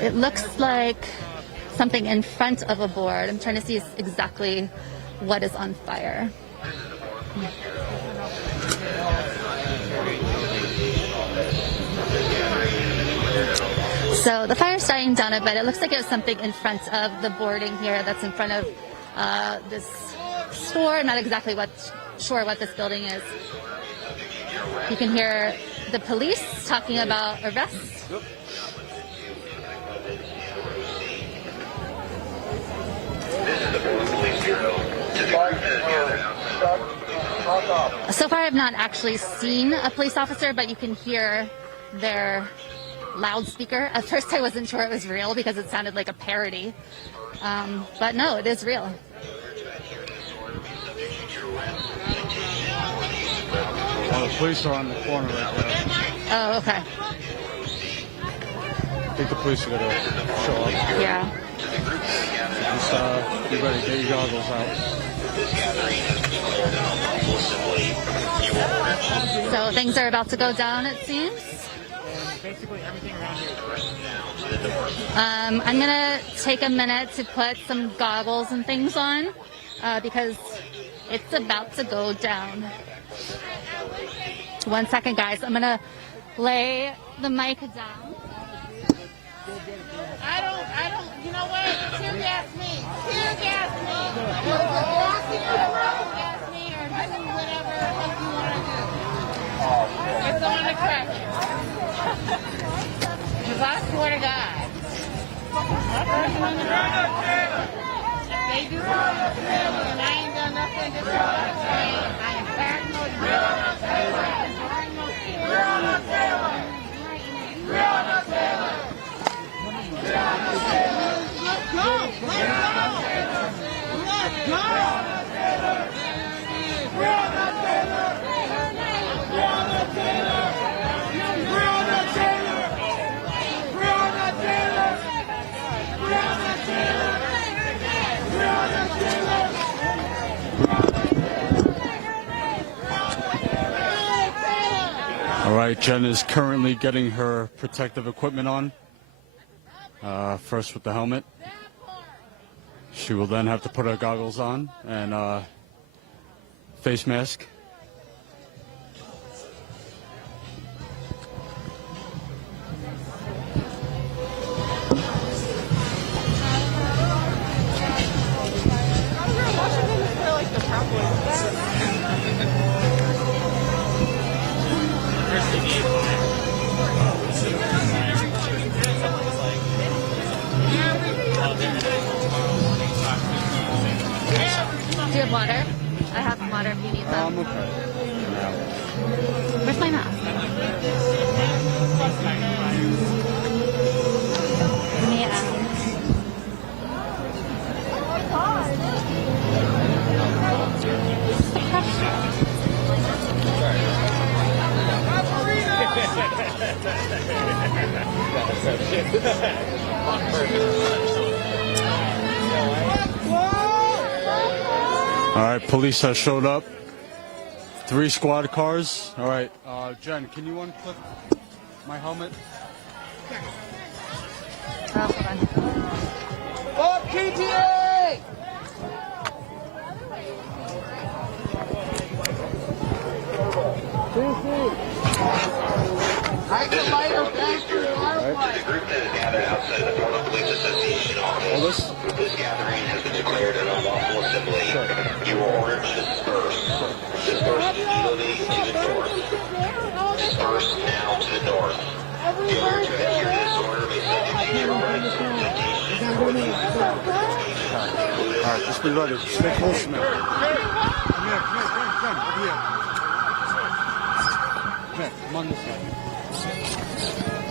it looks like something in front of a board. I'm trying to see exactly what is on fire. So the fire's dying down a bit. It looks like it was something in front of the boarding here that's in front of this store. I'm not exactly sure what this building is. You can hear the police talking about arrests. So far, I've not actually seen a police officer, but you can hear their loudspeaker. At first, I wasn't sure it was real because it sounded like a parody. But no, it is real. Well, the police are on the corner right there. Oh, okay. I think the police are going to show up. Yeah. Just be ready, get your goggles out. So things are about to go down, it seems. Basically everything around here is I'm going to take a minute to put some goggles and things on because it's about to go down. 1 second, guys. I'm going to lay the mic down. I don't, you know what? Tear gas me. Tear gas me. Gas me or do whatever the heck you want to do. It's on the crack. Because I swear to God, that person on the ground, if they do something to me and I ain't done nothing, this is what I'm saying. I am paranoid. Breonna Taylor. Breonna Taylor. Breonna Taylor. All right, Jenn is currently getting her protective equipment on. First with the helmet. She will then have to put her goggles on and face mask. Do you have water? I have water if you need some. Okay. Where's my mask? Give me All right, police have showed up. 3 squad cars. All right, Jenn, can you unclip my helmet? Oh, hold on. Fuck PTA! I can light her back to the group that is gathered outside the Breonna Police Association office. This gathering has been declared an unlawful assembly. You are ordered to disperse. Disperse immediately to the north. Disperse now to the north. Failure to adhere to this order may subject you to arrest, citation, or the All right, just be ready. Stay close to me. Come here, over here. Come on this way.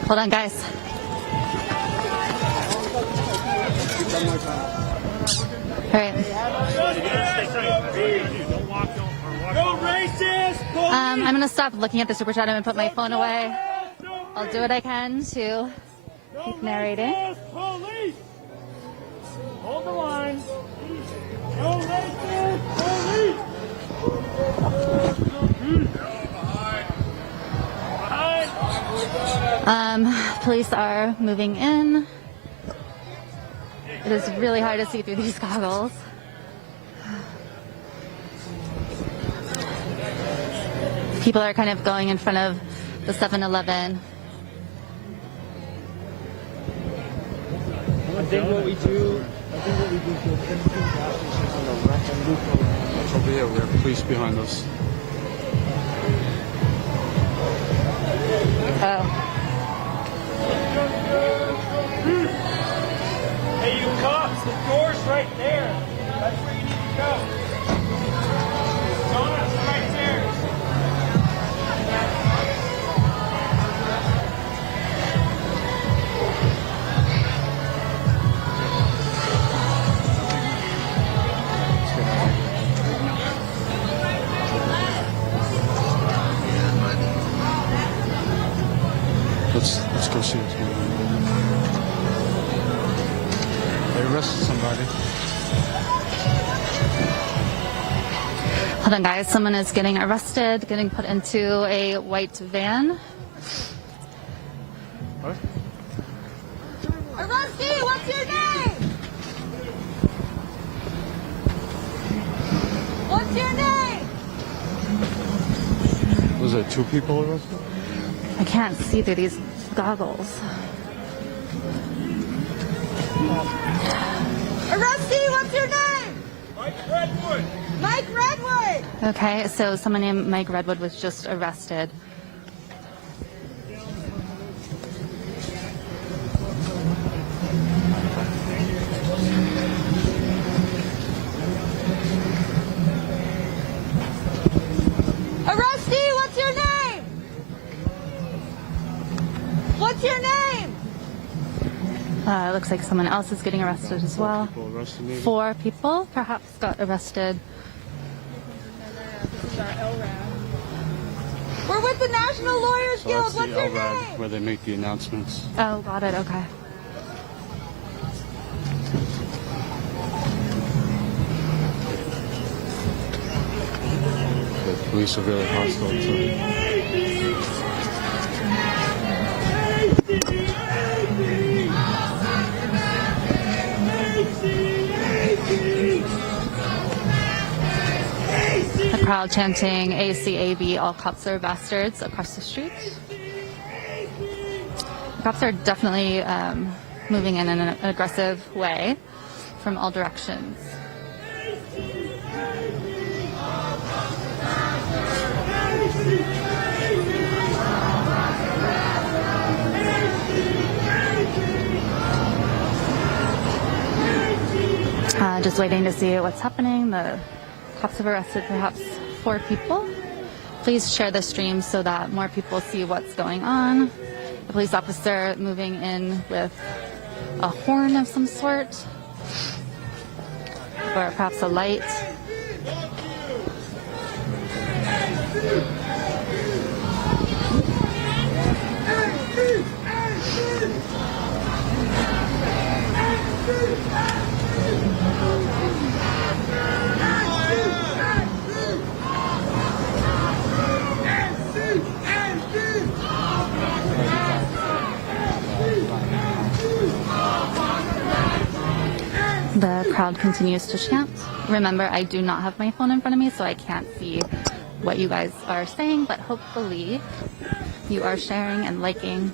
Hold on, guys. All right. No racist! I'm going to stop looking at the super chat and put my phone away. I'll do what I can to keep narrating. Police! Hold the line. No racist police! Police are moving in. It is really hard to see through these goggles. People are kind of going in front of the 7-Eleven. I think what we do is we'll put two gas stations on the left and loop over. Watch over here. We have police behind us. Oh. Hey, you cops, the door's right there. That's where you need to go. Donuts right there. Let's go see what's going on. They arrested somebody. Hold on, guys. Someone is getting arrested, getting put into a white van. What? Arrestee, what's your name? What's your name? Was there 2 people arrested? I can't see through these goggles. Arrestee, what's your name? Mike Redwood. Mike Redwood. Okay, so someone named Mike Redwood was just arrested. Arrestee, what's your name? What's your name? It looks like someone else is getting arrested as well. People arrested maybe? 4 people perhaps got arrested. This is our LRAD. We're with the National Lawyers So Guild. that's What's the your LRAD name? where they make the announcements. Oh, got it. Okay. The police are really hostile too. The crowd chanting ACAB, all cops are bastards across the street. The cops are definitely moving in an aggressive way from all directions. Just waiting to see what's happening. The cops have arrested perhaps 4 people. Please share the stream so that more people see what's going on. The police officer moving in with a horn of some sort, or perhaps a light. The crowd continues to chant. Remember, I do not have my phone in front of me, so I can't see what you guys are saying, but hopefully you are sharing and liking.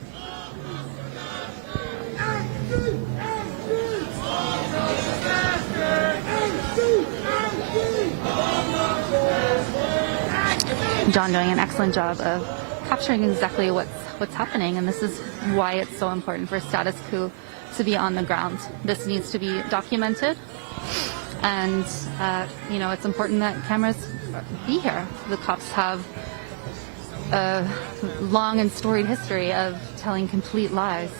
John doing an excellent job of capturing exactly what's happening, and this is why it's so important for Status Quo to be on the ground. This needs to be documented, and it's important that cameras be here. The cops have a long and storied history of telling complete lies.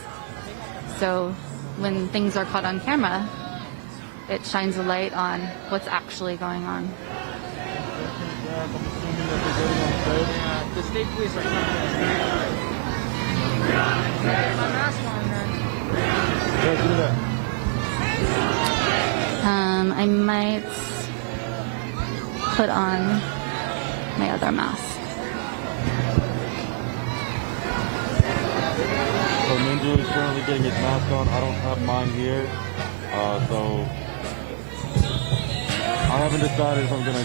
So when things are caught on camera, it shines a light on what's actually going on. that they're getting on stage? The state police are coming in. Get my mask on then. Yeah, do that. I might put on my other mask. So Ninja is currently getting his mask on. I don't have mine here. So I haven't decided if I'm gonna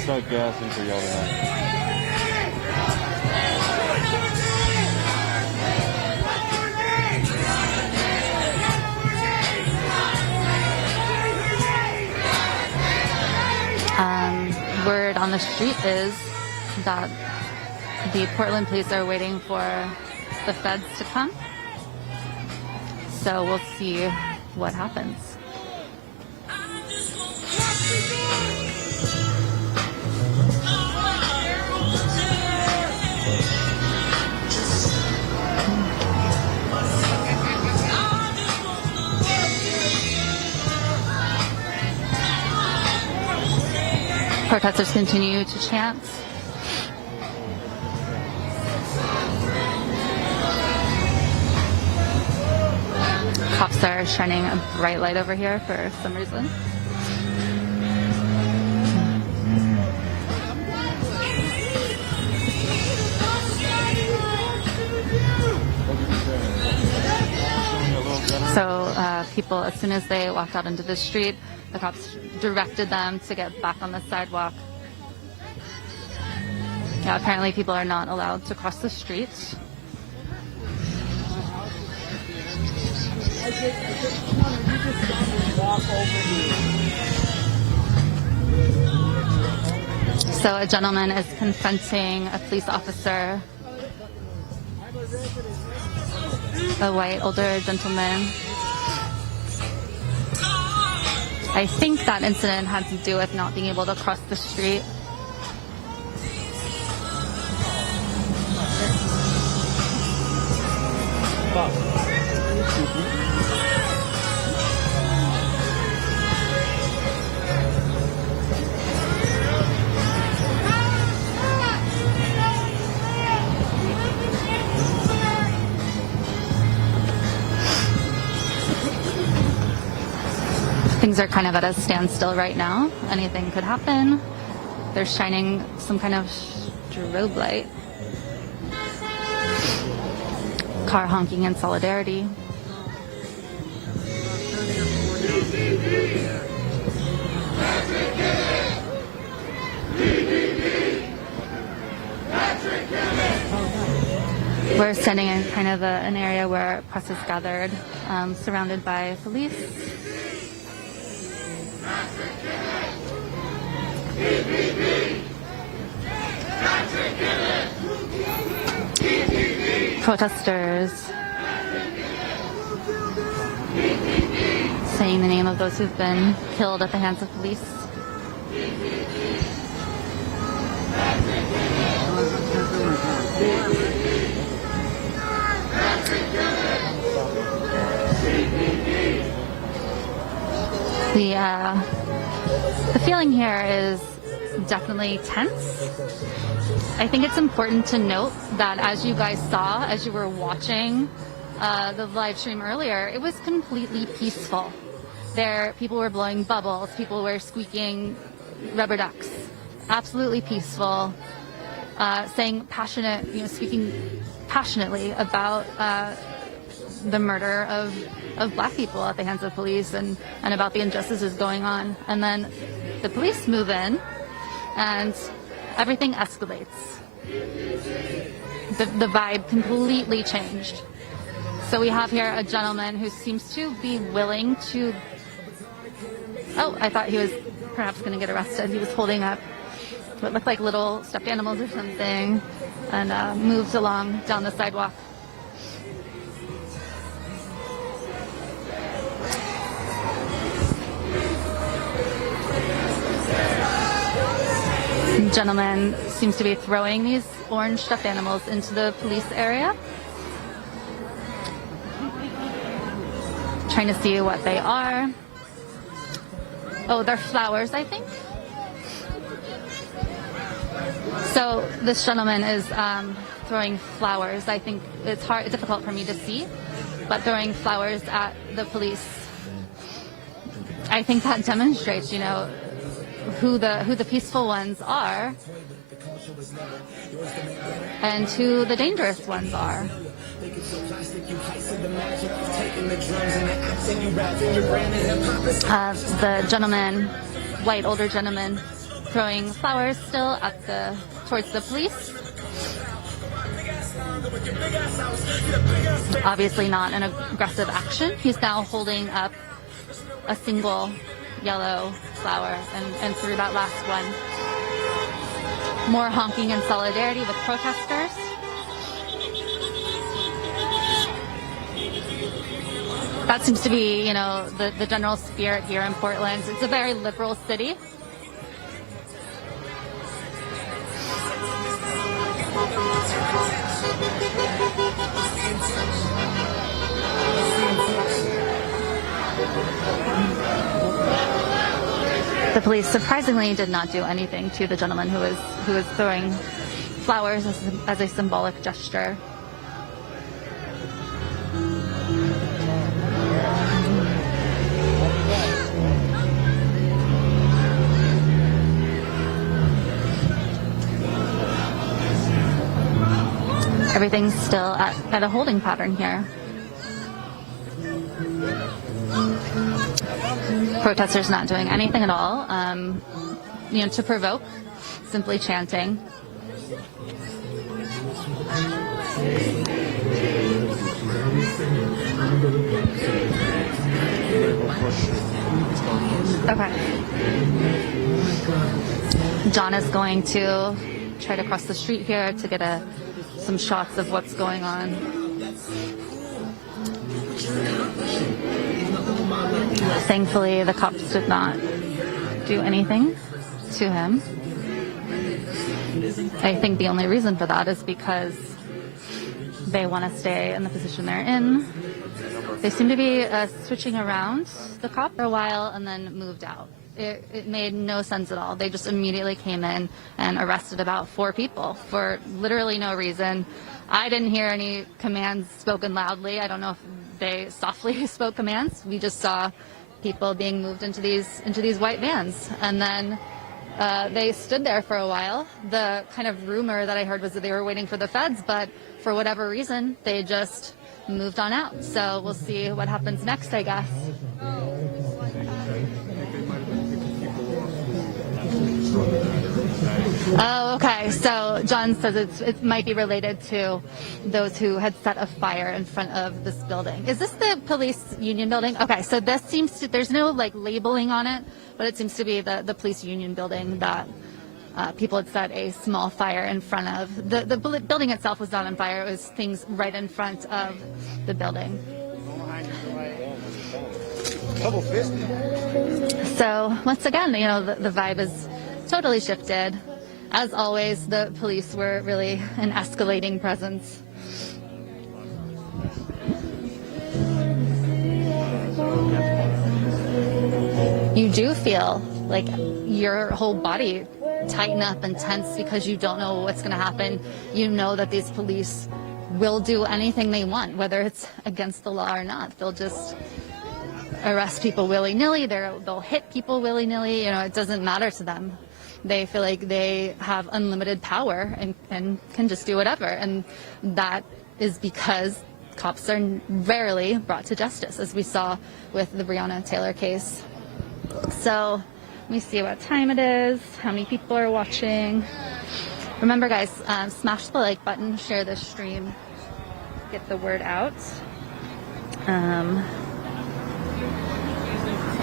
start gassing for y'all tonight. Word on the street is that the Portland police are waiting for the feds to come. So we'll see what happens. Protesters continue to chant. Cops are shining a bright light over here for some reason. So people, as soon as they walked out into the street, the cops directed them to get back on the sidewalk. Yeah, apparently people are not allowed to cross the street. So a gentleman is confronting a police officer, a white older gentleman. I think that incident had to do with not being able to cross the street. Things are kind of at a standstill right now. Anything could happen. They're shining some kind of strobe light. Car honking in solidarity. We're standing in kind of an area where press is gathered, surrounded by police. Protesters saying the name of those who've been killed at the hands of police. The feeling here is definitely tense. I think it's important to note that as you guys saw, as you were watching the live stream earlier, it was completely peaceful. People were blowing bubbles, people were squeaking rubber ducks. Absolutely peaceful, speaking passionately about the murder of black people at the hands of police and about the injustices going on. And then the police move in and everything escalates. The vibe completely changed. So we have here a gentleman who seems to be willing to... Oh, I thought he was perhaps going to get arrested. He was holding up what looked like little stuffed animals or something and moved along down the sidewalk. Gentleman seems to be throwing these orange stuffed animals into the police area. Trying to see what they are. Oh, they're flowers, I think. So this gentleman is throwing flowers. I think it's difficult for me to see, but throwing flowers at the police. I think that demonstrates, who the peaceful ones are and who the dangerous ones are. The gentleman, white older gentleman, throwing flowers still towards the police. Obviously not an aggressive action. He's now holding up a single yellow flower and threw that last one. More honking in solidarity with protesters. That seems to be, the general spirit here in Portland. It's a very liberal city. The police surprisingly did not do anything to the gentleman who was throwing flowers as a symbolic gesture. Everything's still at a holding pattern here. Protesters not doing anything at all, to provoke, simply chanting. Okay. John is going to try to cross the street here to get some shots of what's going on. Thankfully, the cops did not do anything to him. I think the only reason for that is because they want to stay in the position they're in. They seem to be switching around the cop for a while and then moved out. It made no sense at all. They just immediately came in and arrested about 4 people for literally no reason. I didn't hear any commands spoken loudly. I don't know if they softly spoke commands. We just saw people being moved into these white vans, and then they stood there for a while. The kind of rumor that I heard was that they were waiting for the feds, but for whatever reason, they just moved on out. So we'll see what happens next, I guess. Oh, okay. So John says it might be related to those who had set a fire in front of this building. Is this the police union building? Okay, so this seems to, there's no labeling on it, but it seems to be the police union building that people had set a small fire in front of. The building itself was not on fire. It was things right in front of the building. So once again, the vibe is totally shifted. As always, the police were really an escalating presence. You do feel like your whole body tighten up and tense because you don't know what's going to happen. You know that these police will do anything they want, whether it's against the law or not. They'll just arrest people willy-nilly. They'll hit people willy-nilly. It doesn't matter to them. They feel like they have unlimited power and can just do whatever. And that is because cops are rarely brought to justice, as we saw with the Breonna Taylor case. So let me see what time it is, how many people are watching. Remember, guys, smash the like button, share this stream, get the word out. And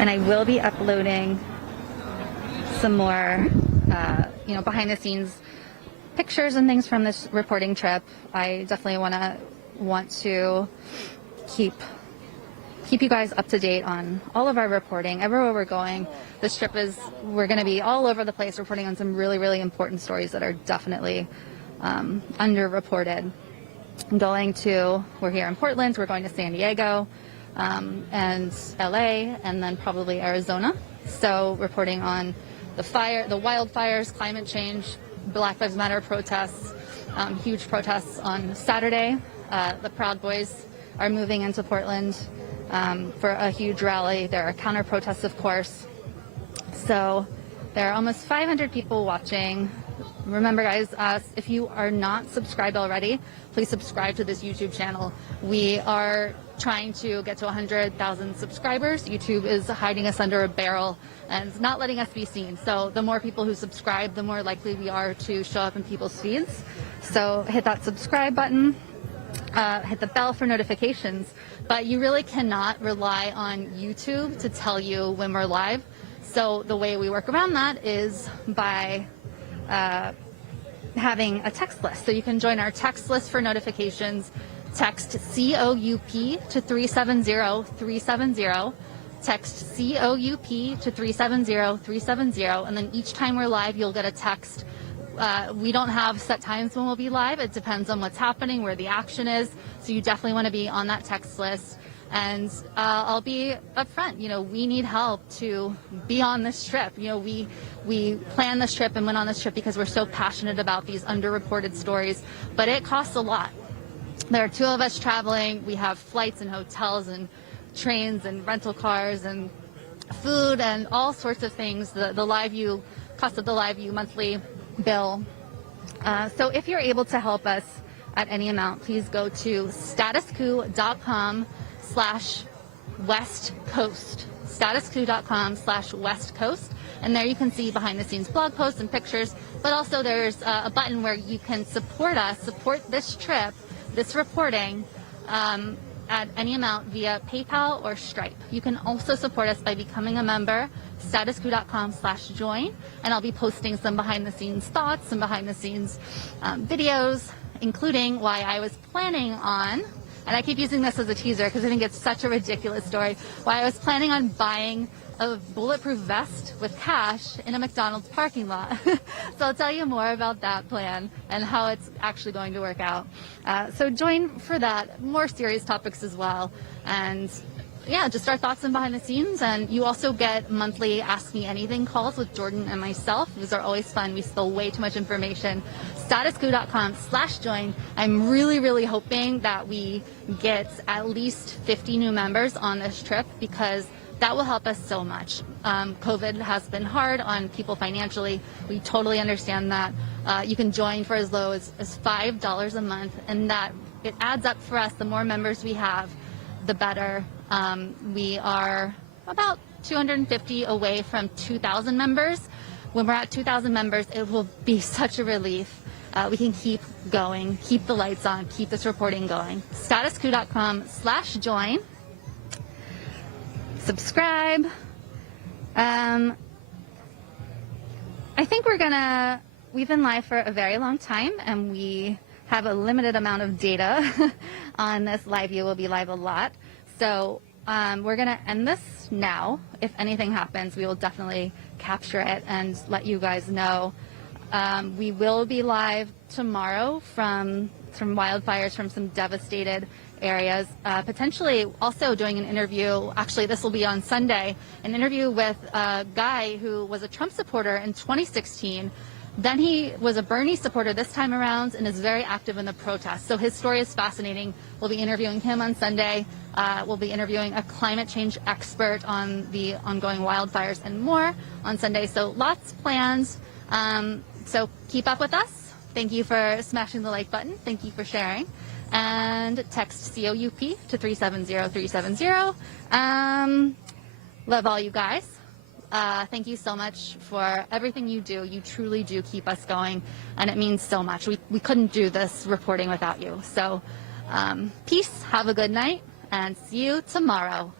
I will be uploading some more, behind the scenes pictures and things from this reporting trip. I definitely want to keep you guys up to date on all of our reporting, everywhere we're going. This trip we're going to be all over the place reporting on some really, really important stories that are definitely underreported. We're here in Portland, we're going to San Diego, and LA, and then probably Arizona. So reporting on the wildfires, climate change, Black Lives Matter protests, huge protests on Saturday. The Proud Boys are moving into Portland for a huge rally. There are counter protests, of course. So there are almost 500 people watching. Remember, guys, if you are not subscribed already, please subscribe to this YouTube channel. We are trying to get to 100,000 subscribers. YouTube is hiding us under a barrel and not letting us be seen. So the more people who subscribe, the more likely we are to show up in people's feeds. So hit that subscribe button, hit the bell for notifications. But you really cannot rely on YouTube to tell you when we're live. So the way we work around that is by having a text list. So you can join our text list for notifications. Text COUP to 370-370. Text COUP to 370-370. And then each time we're live, you'll get a text. We don't have set times when we'll be live. It depends on what's happening, where the action is. So you definitely want to be on that text list. And I'll be upfront. You know, we need help to be on this trip. You know, we planned this trip and went on this trip because we're so passionate about these underreported stories. But it costs a lot. There are 2 of us traveling. We have flights and hotels and trains and rental cars and food and all sorts of things. The Live View, cost of the Live View monthly bill. So if you're able to help us at any amount, please go to statuscoup.com/West Coast. Statuscoup.com/West Coast. And there you can see behind the scenes blog posts and pictures, but also there's a button where you can support us, support this trip, this reporting, at any amount via PayPal or Stripe. You can also support us by becoming a member, statuscoup.com/join, and I'll be posting some behind the scenes thoughts, some behind the scenes videos, including why I was planning on, and I keep using this as a teaser because I think it's such a ridiculous story, why I was planning on buying a bulletproof vest with cash in a McDonald's parking lot. So I'll tell you more about that plan and how it's actually going to work out. So join for that, more serious topics as well. And yeah, just our thoughts and behind the scenes. And you also get monthly Ask Me Anything calls with Jordan and myself. These are always fun. We spill way too much information. Statuscoup.com/join. I'm really hoping that we get at least 50 new members on this trip because that will help us so much. COVID has been hard on people financially. We totally understand that. You can join for as low as $5 a month, and that it adds up for us. The more members we have, the better. We are about 250 away from 2,000 members. When we're at 2,000 members, it will be such a relief. We can keep going, keep the lights on, keep this reporting going. Statuscoup.com/join. Subscribe. I think we've been live for a very long time, and we have a limited amount of data on this live view. We'll be live a lot. So we're going to end this now. If anything happens, we will definitely capture it and let you guys know. We will be live tomorrow from wildfires from some devastated areas, potentially also doing an interview. Actually, this will be on Sunday, an interview with a guy who was a Trump supporter in 2016. Then he was a Bernie supporter this time around and is very active in the protests. So his story is fascinating. We'll be interviewing him on Sunday. We'll be interviewing a climate change expert on the ongoing wildfires and more on Sunday. So lots planned. So keep up with us. Thank you for smashing the like button. Thank you for sharing. And text COUP to 370-370. Love all you guys. Thank you so much for everything you do. You truly do keep us going, and it means so much. We couldn't do this reporting without you. So peace, have a good night, and see you tomorrow.